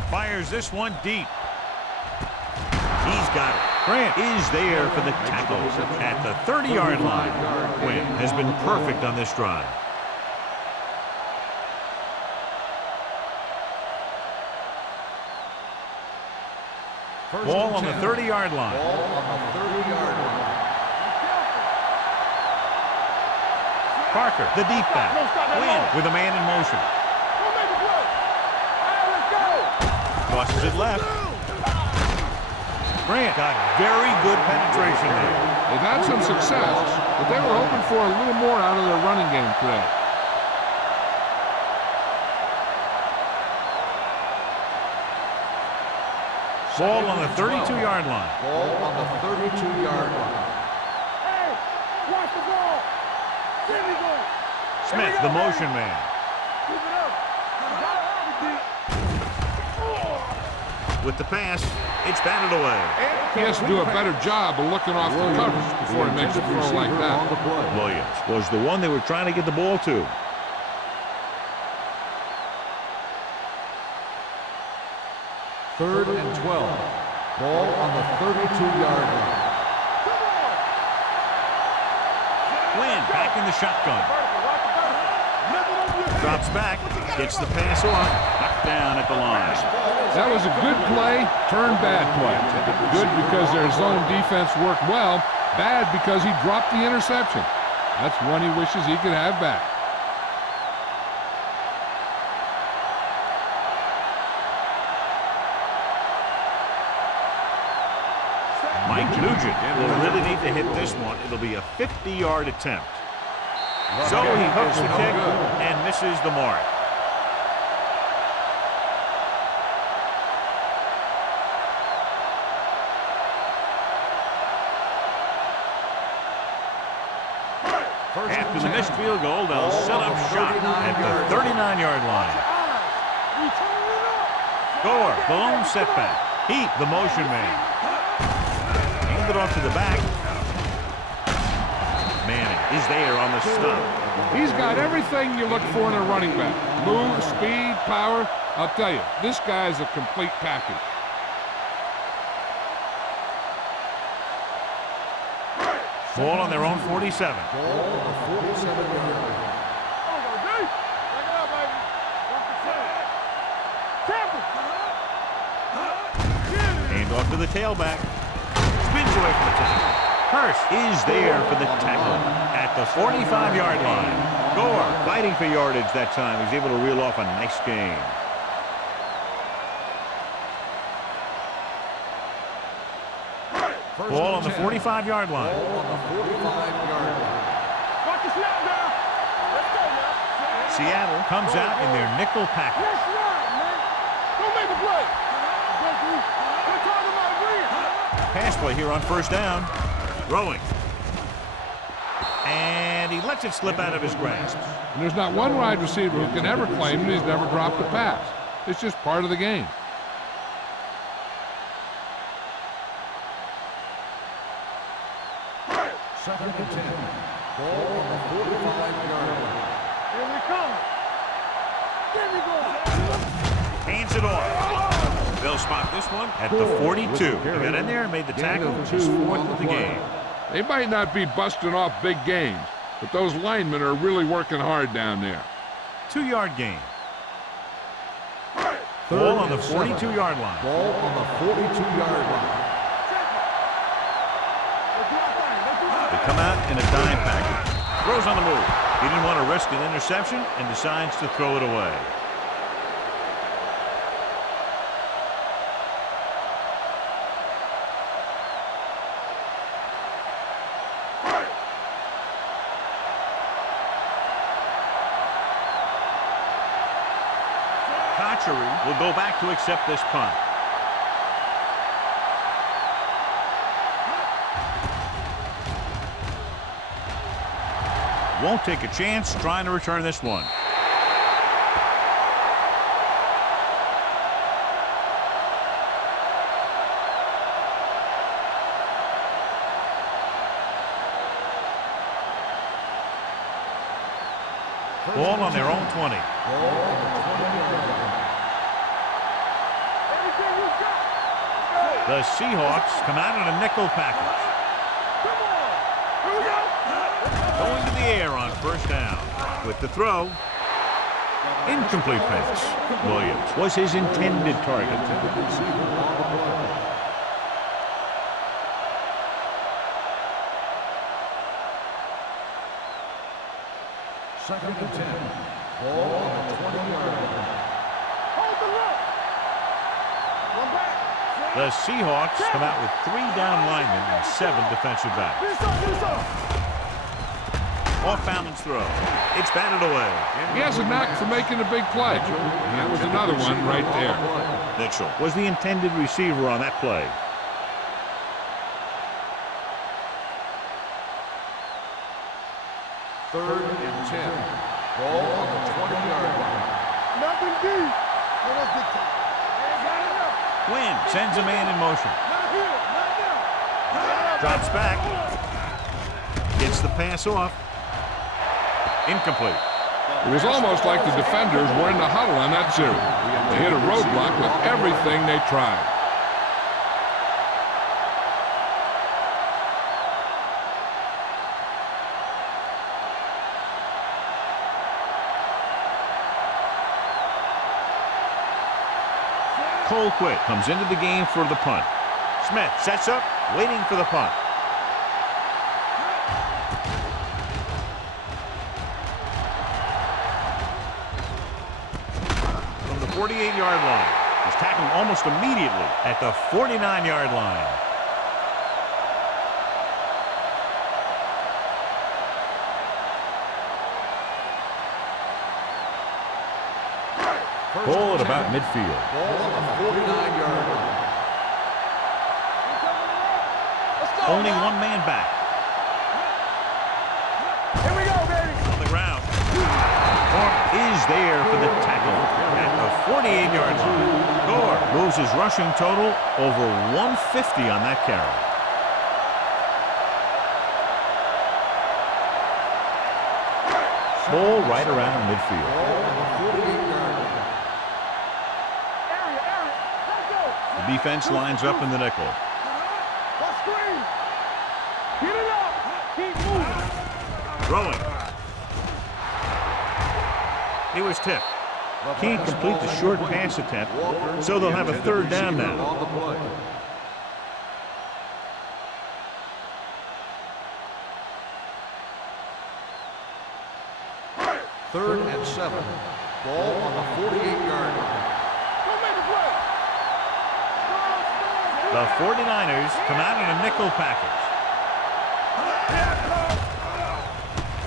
Fires this one deep. He's got it. Grant is there for the tackle at the 30-yard line. Quinn has been perfect on this drive. Ball on the 30-yard line. Ball on the 30-yard line. Parker, the deep back. Quinn with a man in motion. Go make a play. All right, let's go. Crosses it left. Grant got very good penetration there. They've had some success, but they were hoping for a little more out of their running game today. Ball on the 32-yard line. Ball on the 32-yard line. Hey, watch the ball. Here we go. Smith, the motion man. Keep it up. With the pass, it's batted away. He has to do a better job of looking off the coverage before he makes a throw like that. Williams was the one they were trying to get the ball to. Third and 12. Ball on the 32-yard line. Quinn back in the shotgun. Drops back, gets the pass off, knocked down at the line. That was a good play, turned bad play. Good because their zone defense worked well, bad because he dropped the interception. That's one he wishes he could have back. Mike Nugent will really need to hit this one. It'll be a 50-yard attempt. So he hooks the kick and misses the mark. After the missed field goal, they'll set up shop at the 39-yard line. Gore, the lone setback. Heat, the motion man. Hand it off to the back. Manning is there on the stop. He's got everything you look for in a running back. Move, speed, power. I'll tell you, this guy's a complete package. Ball on their own 47. Ball on the 47-yard line. Hand off to the tailback. Spins away from the tackle. Hurst is there for the tackle at the 45-yard line. Gore fighting for yardage that time. He's able to reel off a nice gain. Ball on the 45-yard line. Ball on the 45-yard line. Watch the snap now. Let's go now. Seattle comes out in their nickel package. Let's ride, man. Go make a play. We're talking about real. Pass play here on first down. Throwing. And he lets it slip out of his grasp. And there's not one wide receiver who can ever claim that he's never dropped a pass. It's just part of the game. Second and 10. Ball on the 45-yard line. Here we come. Here we go. Hands it off. They'll spot this one at the 42. He got in there and made the tackle, his fourth of the game. They might not be busting off big games, but those linemen are really working hard down there. 2-yard gain. Ball on the 42-yard line. Ball on the 42-yard line. They come out in a dime package. Throws on the move. He didn't want to risk an interception and decides to throw it away. Kochery will go back to accept this punt. Won't take a chance trying to return this one. . 2 Ball on their own 20. Ball on the 20-yard line. Everything you got. The Seahawks come out in a nickel package. Come on. Here we go. Going to the air on first down. With the throw. Incomplete pass. Williams was his intended target. Second and 10. Ball on the 20-yard line. Hold the look. One back. The Seahawks come out with 3 down linemen and 7 defensive backs. Finish up. Off balance throw. It's batted away. He has a knack for making a big play. And that was another one right there. Mitchell was the intended receiver on that play. Third and 10. Ball on the 20-yard line. Nothing deep. No, that's big time. Quinn sends a man in motion. Not here. Not now. Drops back. Gets the pass off. Incomplete. It was almost like the defenders were in the huddle on that series. They hit a roadblock with everything they tried. Colquitt comes into the game for the punt. Smith sets up, waiting for the punt. From the 48-yard line. He's tackled almost immediately at the 49-yard line. Ball at about midfield. Ball on the 49-yard line. Only one man back. Here we go, baby. On the ground. Thorpe is there for the tackle at the 48-yard line. Gore moves his rushing total over 150 on that carry. Ball right around midfield. Ball on the 48-yard line. Area. Let's go. The defense lines up in the nickel. Let's screen. Get it up. Keep moving. Throwing. He was tipped. Can't complete the short pass attempt, so they'll have a third down now. On the play. Third and 7. Ball on the 48-yard line. Go make a play. The 49ers come out in a nickel package.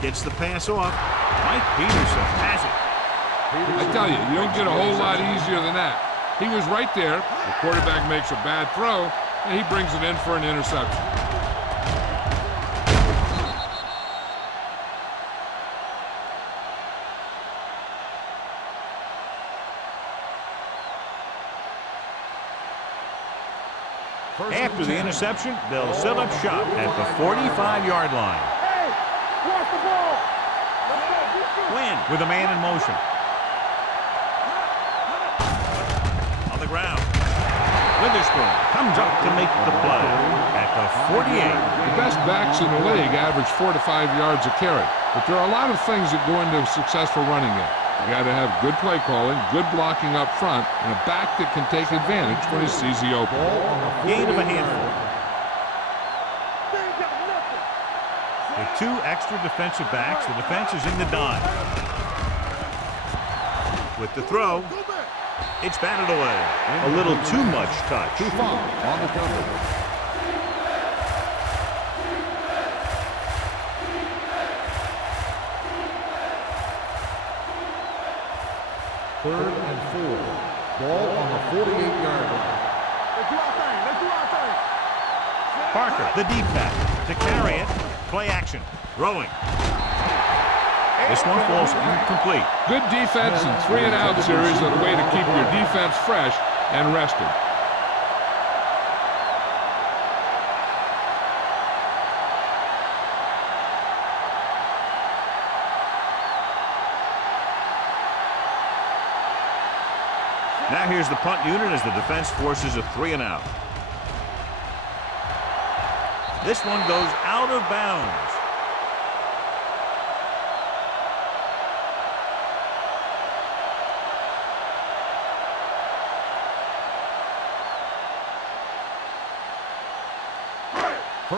Gets the pass off. Mike Peterson has it. I tell you, you don't get a whole lot easier than that. He was right there. The quarterback makes a bad throw, and he brings it in for an interception. After the interception, they'll set up shop at the 45-yard line. Hey, watch the ball. Let's go. Get through. Win with a man in motion. On the ground. Witherspoon comes up to make the play at the 48. The best backs in the league average 4 to 5 yards a carry. But there are a lot of things that go into a successful running game. You got to have good play calling, good blocking up front, and a back that can take advantage when he sees the open. Gain of a handful. They ain't got nothing. With 2 extra defensive backs, the defense is in the dime. With the throw, Go back. it's batted away. A little too much touch. Too far on the cover. Third and 4. Ball on the 48-yard line. Let's do our thing. Let's do our thing. Parker, the deep back, to carry it. Play action. Throwing. This one falls incomplete. Good defense and 3-and-out series are the way to keep your defense fresh and rested. Now here's the punt unit as the defense forces a 3-and-out. This one goes out of bounds.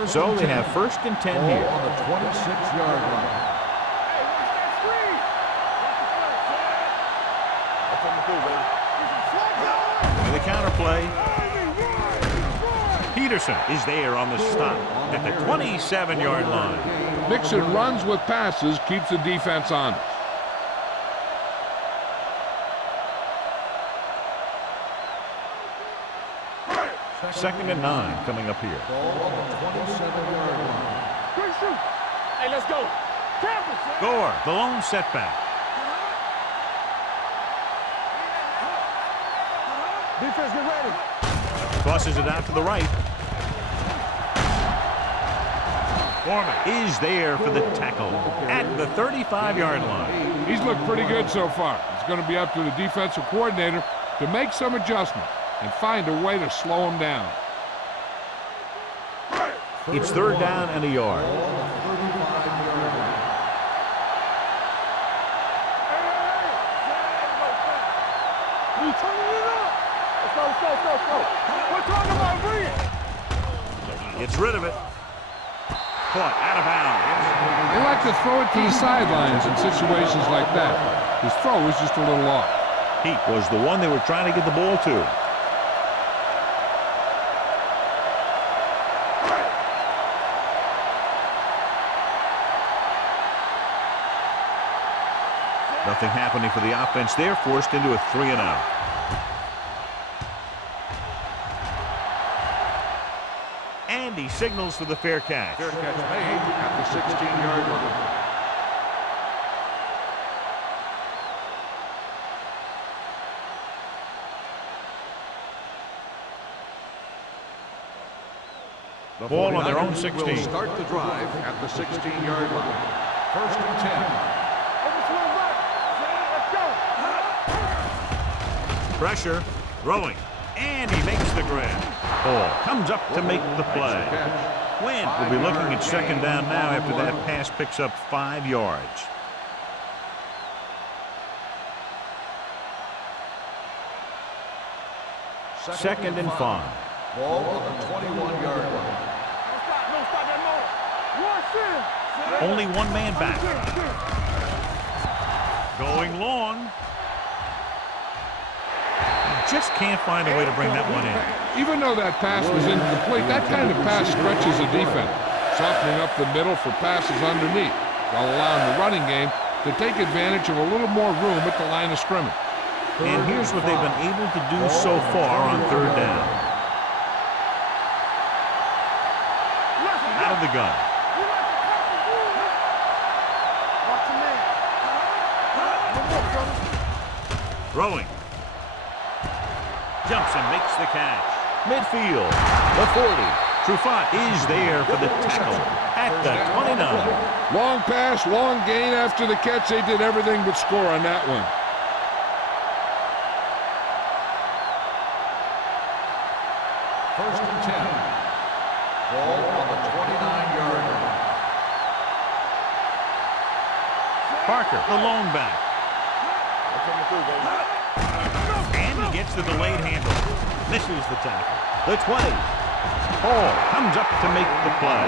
So they have 1st and 10 here. On the 26-yard line. Hey, watch that screen. Watch the play, And the counter play. son. Peterson is there on the stop at the 27-yard line. Mixon runs with passes, keeps the defense honest. Second and 9 coming up here. Ball on the 27-yard line. Quick shoot. Hey, let's go. Campbell. Gore, the lone setback. Defense, get ready. Tosses it out to the right. Foreman is there for the tackle at the 35-yard line. He's looked pretty good so far. It's going to be up to the defensive coordinator to make some adjustments and find a way to slow him down. It's 3rd down and a yard. You turning it up. Let's go. We're talking about read. Gets rid of it. Caught out of bounds. They like to throw it to the sidelines in situations like that. His throw was just a little off. Heat was the one they were trying to get the ball to. Nothing happening for the offense there, forced into a 3-and-out. And he signals for the fair catch. Fair catch made at the 16-yard line. The Ball on their own 49ers 16. will start the drive at the 16-yard line. 1st and 10. Pressure, throwing, and he makes the grab. Ball comes up to make the play. Wynn will be looking at 2nd down now after that pass picks up 5 yards. Second and 5. Ball on the 21-yard line. Don't stop that moment. Only one man back. Going long. Just can't find a way to bring that one in. Even though that pass was incomplete, that kind of pass stretches a defense, softening up the middle for passes underneath, while allowing the running game to take advantage of a little more room at the line of scrimmage. And here's what they've been able to do so far on 3rd down. Out of the gun. Throwing. Jumps and makes the catch. Midfield, the 40. Trufant is there for the tackle at the 29. Long pass, long gain after the catch. They did everything but score on that one. First and 10. Ball on the 29-yard line. Parker, the lone back. And he gets the delayed handle. Misses the tackle. The 20. Hall comes up to make the play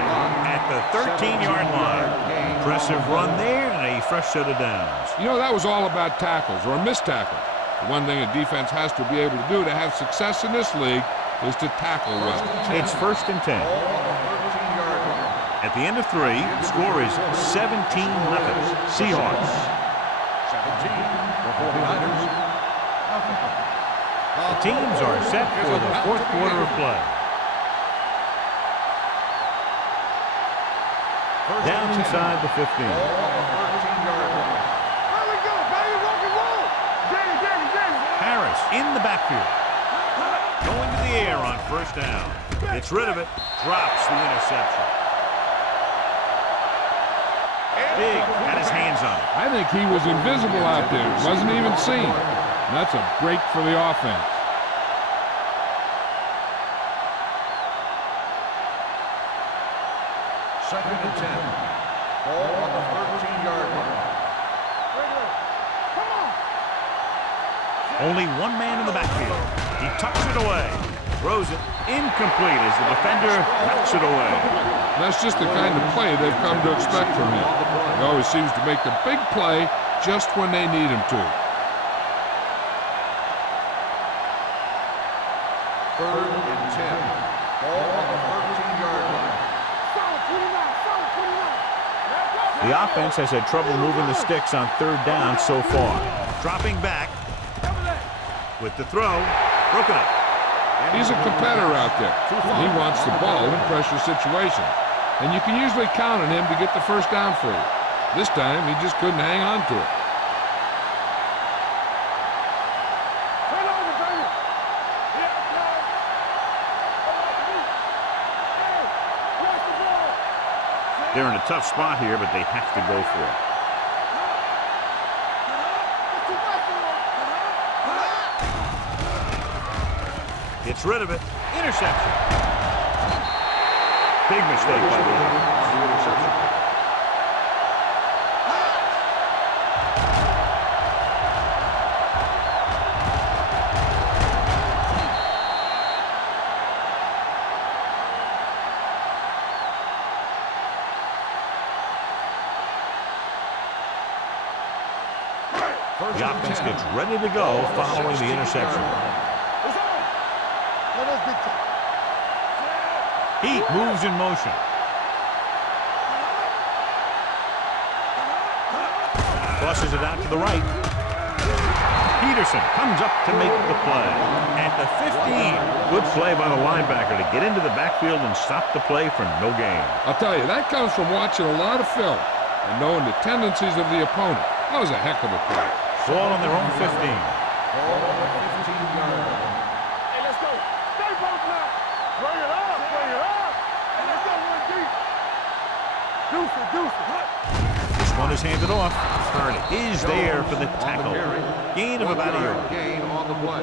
at the 13-yard line. Impressive run there and a fresh set of downs. You know, that was all about tackles or missed tackles. The one thing a defense has to be able to do to have success in this league is to tackle well. It's 1st and 10. At the end of 3, the score is 17-0. Seahawks. 17. The 49ers. The teams are set for the 4th quarter of play. Down inside the 15. There we go, baby, rock and roll. Danny. Harris in the backfield. Going to the air on 1st down. Gets rid of it. Drops the interception. Big had his hands on it. I think he was invisible out there. Wasn't even seen. That's a break for the offense. Second and 10. Ball on the 13-yard line. Only one man in the backfield. He tucks it away. Throws it incomplete as the defender knocks it away. That's just the kind of play they've come to expect from him. He always seems to make the big play just when they need him to. Third and 10. Ball on the 13-yard line. The offense has had trouble moving the sticks on third down so far. Dropping back with the throw. Broken up. He's a competitor out there. He wants the ball in pressure situations. And you can usually count on him to get the first down for you. This time, he just couldn't hang on to it. They're in a tough spot here, but they have to go for it. Gets rid of it. Interception. Big mistake by the offense. The offense gets ready to go following the interception. Heat moves in motion. Flushes it out to the right. Peterson comes up to make the play. At the 15. Good play by the linebacker to get into the backfield and stop the play for no gain. I'll tell you, that comes from watching a lot of film and knowing the tendencies of the opponent. That was a heck of a play. Ball on their own 15. Ball on the 15-yard line. Hey, let's go. Stay both now. Bring it up. Bring it up. And let's go one deep. Deuce it, deuce it. This one is handed off. Turn is there for the tackle. Gain of about a yard. Gain on the play.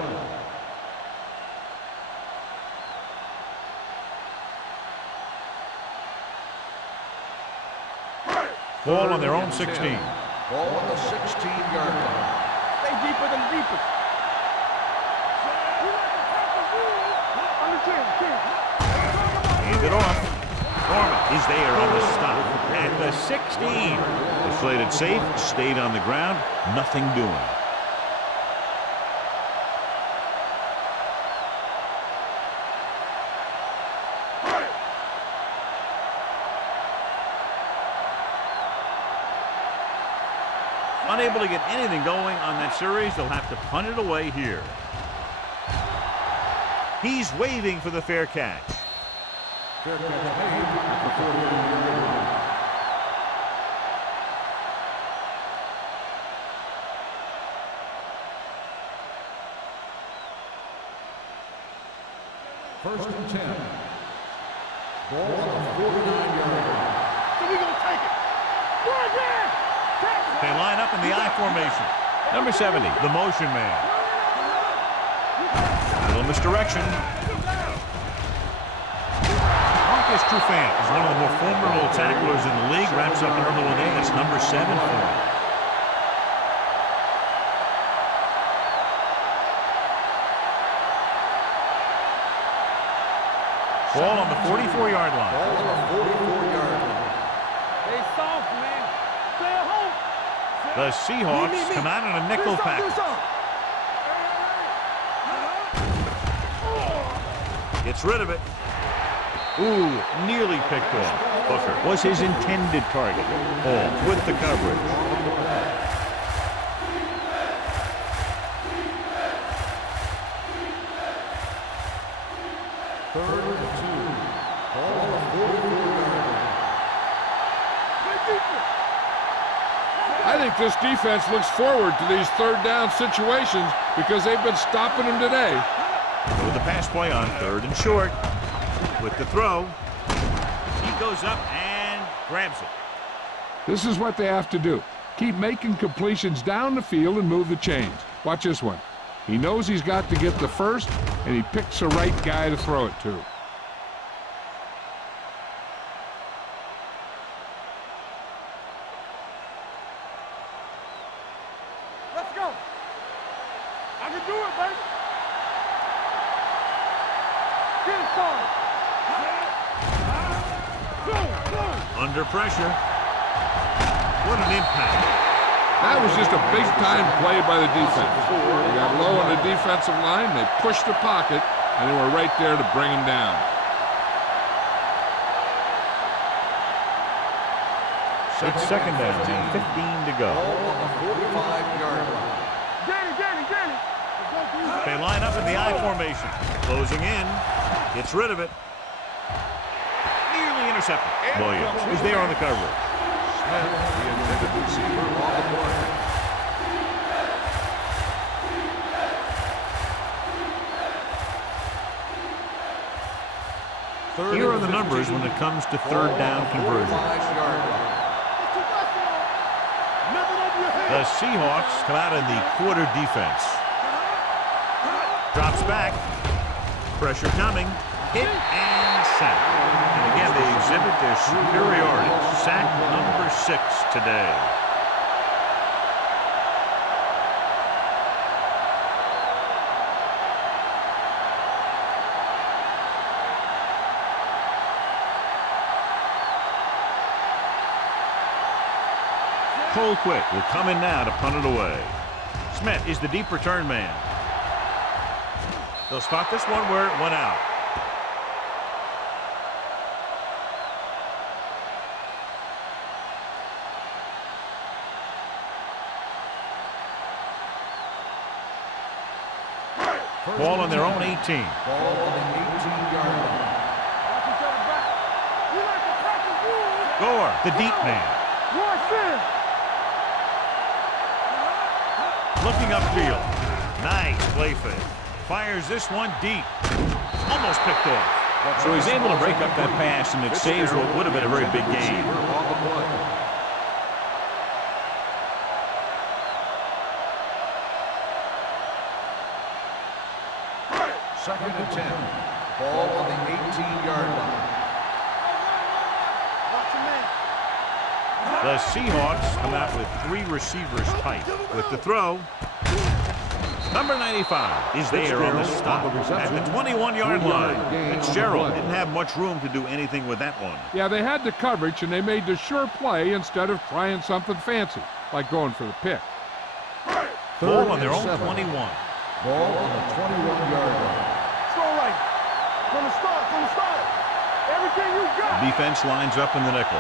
Ball on their own 16. Ball on the 16-yard line. Stay deeper than deepest. Handed off. Norman is there on the stop. At the 16. They played it safe, stayed on the ground, nothing doing. Unable to get anything going on that series, they'll have to punt it away here. He's waving for the fair catch. Fair catch made at the 41-yard line. First and 10. Ball on the 49-yard line. So we gonna take it. Right there. They line up in the I formation. Number 70, the motion man. Little misdirection. Marcus Trufant is one of the more formidable tacklers in the league. Wraps up an early one there. That's number 7 for him. Ball on the 44-yard line. Ball on the 44-yard line. They soft, man. Stay at home. The Seahawks come out in a nickel package. Gets rid of it. Ooh, nearly picked off. Booker was his intended target. Hall with the coverage. Third and 2. Ball on the 44-yard line. I think this defense looks forward to these third down situations because they've been stopping them today. With the pass play on 3rd and short. With the throw. He goes up and grabs it. This is what they have to do. Keep making completions down the field and move the chains. Watch this one. He knows he's got to get the first, and he picks the right guy to throw it to. Let's go. I can do it, baby. Get it started. Under pressure. What an impact. That was just a big-time play by the defense. They got low on the defensive line, they pushed the pocket, and they were right there to bring him down. It's second down and 15 to go. Ball on the 45-yard line. Get it. They line up in the I formation. Closing in. Gets rid of it. Nearly intercepted. Williams is there on the coverage. Smith, the intended receiver, on the play. Here are the numbers when it comes to third down conversion. 45-yard line. The Seahawks come out in the quarter defense. Drops back. Pressure coming. Hit and sack. And again, they exhibit their superiority. Sack number 6 today. Colquitt will come in now to punt it away. Smith is the deep return man. They'll spot this one where it went out. Ball on their own 18. Ball on the 18-yard line. Gore, the deep man. Looking upfield. Nice play fake. Fires this one deep. Almost picked off. So he's able to break up that pass, and it saves what would have been a very big gain. On the play. Second and 10. Ball on the 18-yard line. The Seahawks come out with 3 receivers tight. With the throw, number 95 is there on the stop at the 21-yard line. Fitzgerald didn't have much room to do anything with that one. Yeah, they had the coverage, and they made the sure play instead of trying something fancy, like going for the pick. Ball on their own 21. Ball on the 21-yard line. Start right. From the start. Everything you got. Defense lines up in the nickel.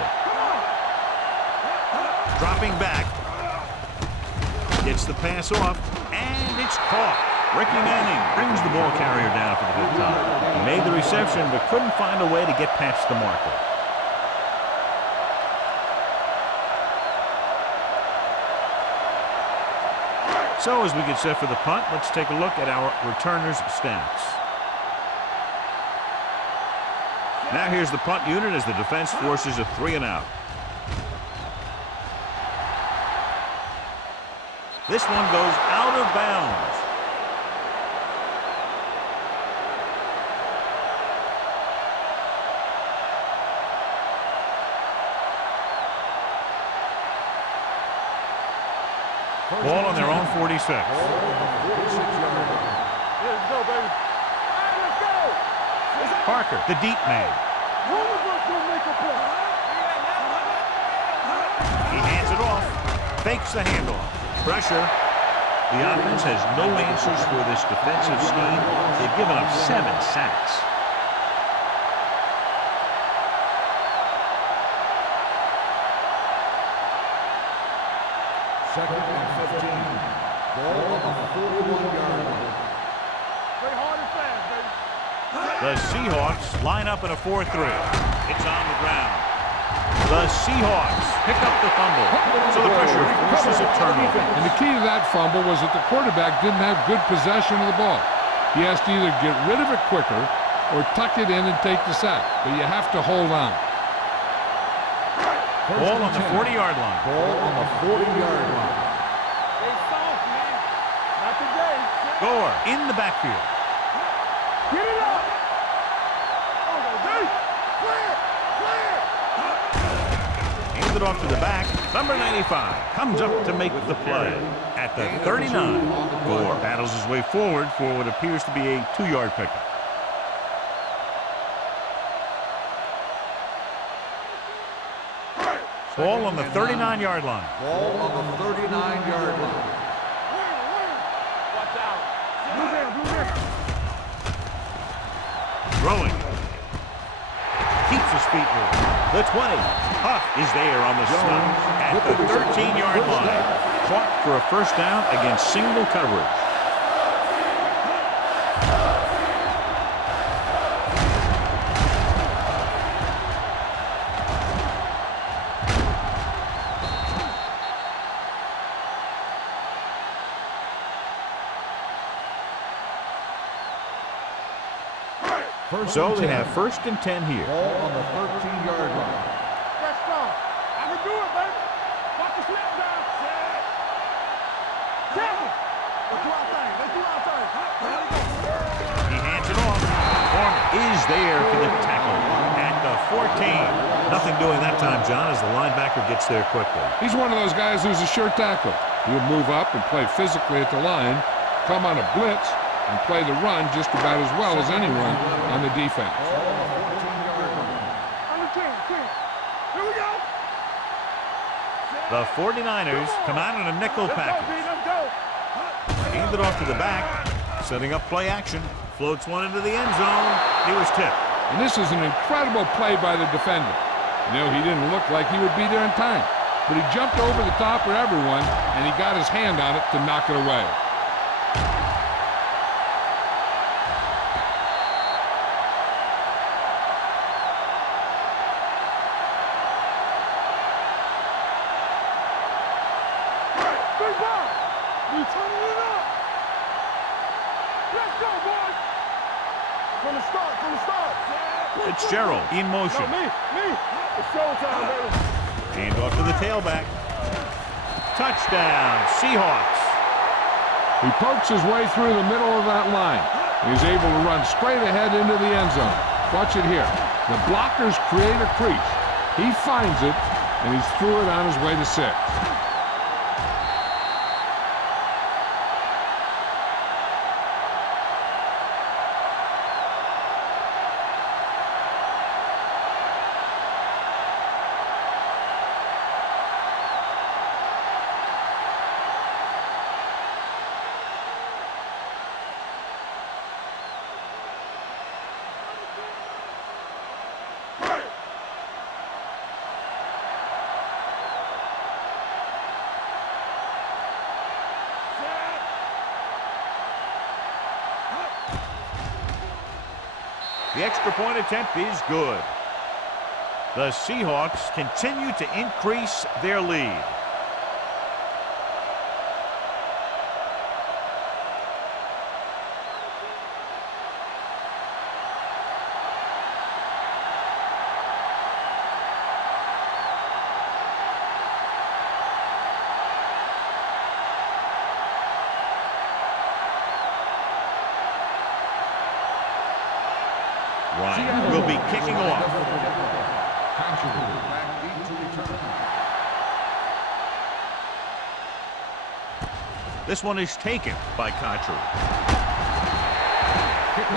Dropping back. Gets the pass off, and it's caught. Ricky Manning brings the ball carrier down for the good time. He made the reception, but couldn't find a way to get past the marker. So as we get set for the punt, let's take a look at our returners' stats. Now here's the punt unit as the defense forces a 3-and-out. This one goes out of bounds. Ball on their own 46. Ball on the 46-yard line. Let's go, baby. Let's go. Parker, the deep man. One of us will make a play. He hands it off. Fakes the handoff. Pressure. The offense has no answers for this defensive scheme. They've given up 7 sacks. Second and 15. Ball on the 41-yard line. Play hard and fast, baby. The Seahawks line up in a 4-3. It's on the ground. The Seahawks pick up the fumble. So the pressure forces a turnover. And the key to that fumble was that the quarterback didn't have good possession of the ball. He has to either get rid of it quicker or tuck it in and take the sack. But you have to hold on. Ball on the 40-yard line. Ball on the 40-yard line. They soft, man. Not today. Score in the backfield. Get it up. Clear. Hands it off to the back. Number 95 comes up to make the play at the 39. Gore battles his way forward for what appears to be a 2-yard pickup. Ball on the 39-yard line. Ball on the 39-yard line. Watch out. Blue man. Throwing. Keeps his feet moving. The 20. Huff is there on the stop at the 13-yard line. Caught for a first down against single coverage. So they have 1st and 10 here. Ball on the 13-yard line. That's strong. I can do it, baby. Watch the snap down. Tackle. Let's do our thing. He hands it off. Corner is there for the tackle at the 14. Nothing doing that time, John, as the linebacker gets there quickly. He's one of those guys who's a sure tackle. He'll move up and play physically at the line, come on a blitz, and play the run just about as well as anyone on the defense. Under 10. Here we go. The 49ers come out in a nickel package. Let's go. Hand it off to the back. Setting up play action. Floats one into the end zone. He was tipped. And this is an incredible play by the defender. You know, he didn't look like he would be there in time, but he jumped over the top of everyone, and he got his hand on it to knock it away. Big ball. We turning it up. Let's go, boys. From the start. Fitzgerald in motion. No, me. It's showtime, baby. Hand off to the tailback. Touchdown, Seahawks. He pokes his way through the middle of that line. He's able to run straight ahead into the end zone. Watch it here. The blockers create a crease. He finds it, and he's through it on his way to 6. The extra point attempt is good. The Seahawks continue to increase their lead. Ryan will be kicking off. This one is taken by Contra.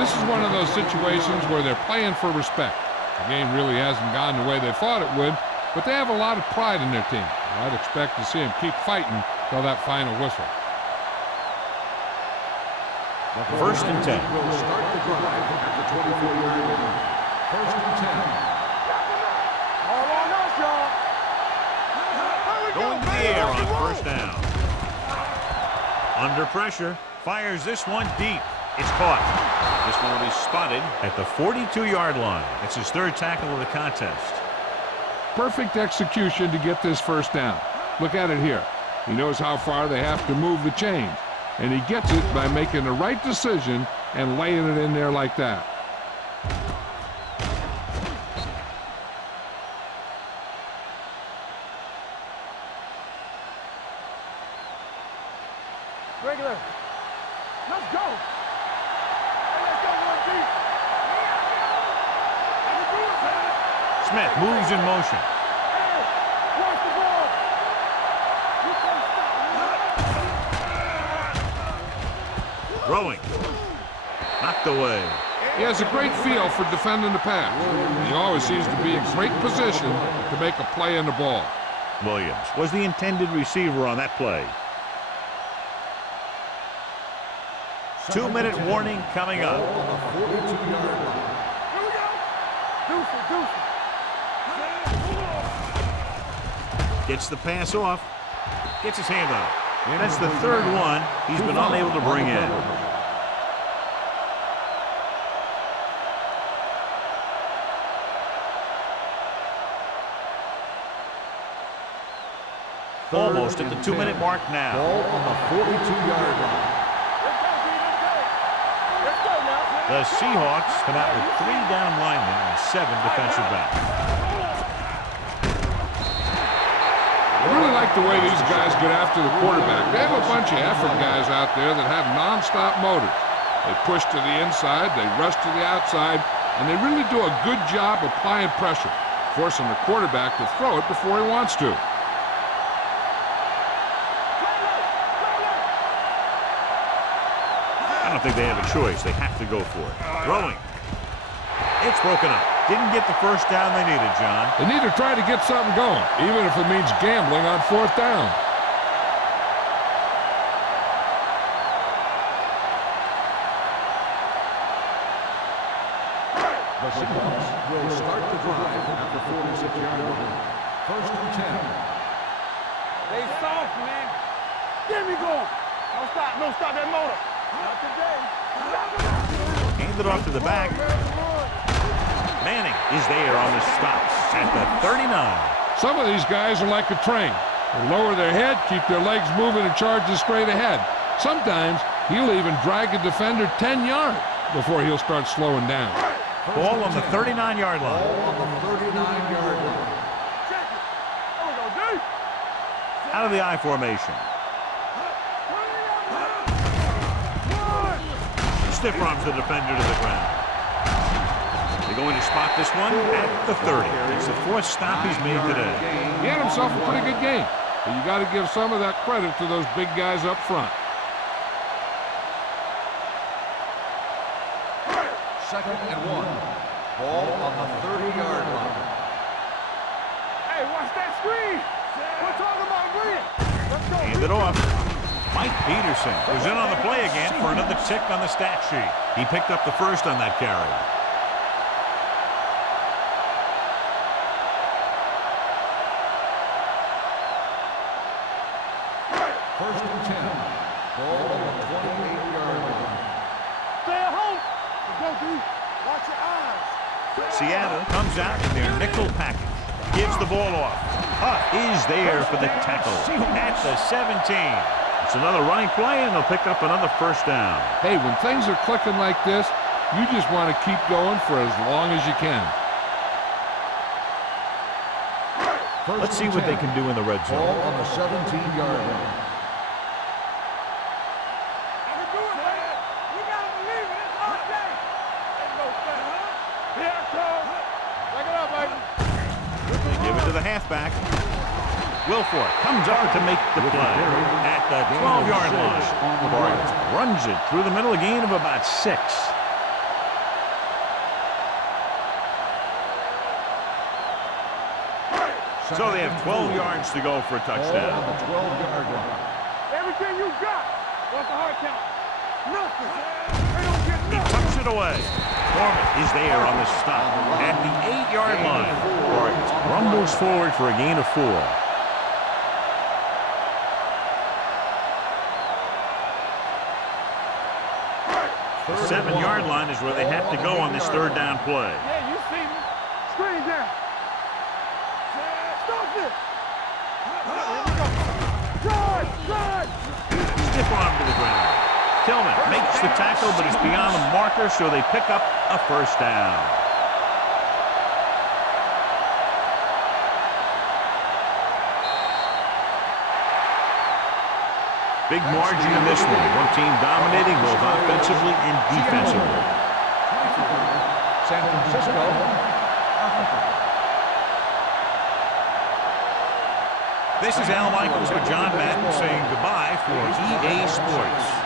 This is one of those situations where they're playing for respect. The game really hasn't gone the way they thought it would, but they have a lot of pride in their team. I'd expect to see them keep fighting till that final whistle. 1st and 10. Will start the drive at the 24-yard line. 1st and 10. All on us, y'all. Going to the air on 1st down. Under pressure, fires this one deep. It's caught. This one will be spotted at the 42-yard line. That's his 3rd tackle of the contest. Perfect execution to get this 1st down. Look at it here. He knows how far they have to move the chains, and he gets it by making the right decision and laying it in there like that. Regular. Let's go. Hey, let's go one deep. Smith moves in motion. Hey, watch the ball. You can't stop. Throwing. Knocked away. He has a great feel for defending the pass. He always seems to be in great position to make a play in the ball. Williams was the intended receiver on that play. 2-minute warning coming up. On the 42-yard line. Here we go. Deuce it, deuce it. Gets the pass off. Gets his hand on it. That's the third one he's been unable to bring in. Almost at the 2-minute mark now. Ball on the 42-yard line. Let's go now. The Seahawks come out with 3 down linemen and 7 defensive backs. I really like the way these guys get after the quarterback. They have a bunch of effort guys out there that have non-stop motors. They push to the inside, they rush to the outside, and they really do a good job applying pressure, forcing the quarterback to throw it before he wants to. I don't think they have a choice. They have to go for it. Throwing. It's broken up. Didn't get the first down they needed, John. They need to try to get something going, even if it means gambling on 4th down. The Seahawks will start the drive at the 46-yard line. 1st and 10. They soft, man. Get me going. Don't stop that motor. Not today. Hand it off to the back. Manning is there on the stops at the 39. Some of these guys are like a train. They lower their head, keep their legs moving, and charge straight ahead. Sometimes he'll even drag a defender 10 yards before he'll start slowing down. Ball on the 39-yard line. Ball on the 39-yard line. Check it. There we go, deep. Out of the I formation. Stiff arms the defender to the ground. They're going to spot this one at the 30. It's the 4th stop he's made today. He had himself a pretty good game, but you got to give some of that credit to those big guys up front. 2nd and 1. Ball on the 30-yard line. Hey, watch that screen. We're talking about green. Let's go. Hand it off. Mike Peterson was in on the play again for another tick on the stat sheet. He picked up the first on that carry. First and 10. Ball on the 28-yard line. Stay at home. Let's go, D. Watch your eyes. Seattle comes out in their nickel package. Gives the ball off. Huff is there for the tackle at the 17. It's another running play, and they'll pick up another first down. Hey, when things are clicking like this, you just want to keep going for as long as you can. Let's see what they can do in the red zone. Ball on the 17-yard line. I can do it, man. You got to believe it. It's all day. Let's go, fast. Here it comes. Back it up, baby. They give it to the halfback. Wilfork comes up to make the play at the 12-yard line. Bryant runs it through the middle, a gain of about 6. So they have 12 yards to go for a Ball on touchdown. the 12-yard line. Everything you got. What's the hard count? Nothing. They don't get He nothing. tucks it away. Norman is there on the stop at the 8-yard line. Bryant rumbles forward for a gain of 4. The 7-yard line is where they have to go on this third down play. Yeah, you see me. Screen down. Stop it. Here we go. Drive, drive. Stiff arm to the ground. Tillman makes the tackle, but it's beyond the marker, so they pick up a first down. Big margin in this one. One team dominating both offensively and defensively. San Francisco. This is Al Michaels with John Madden saying goodbye for EA Sports.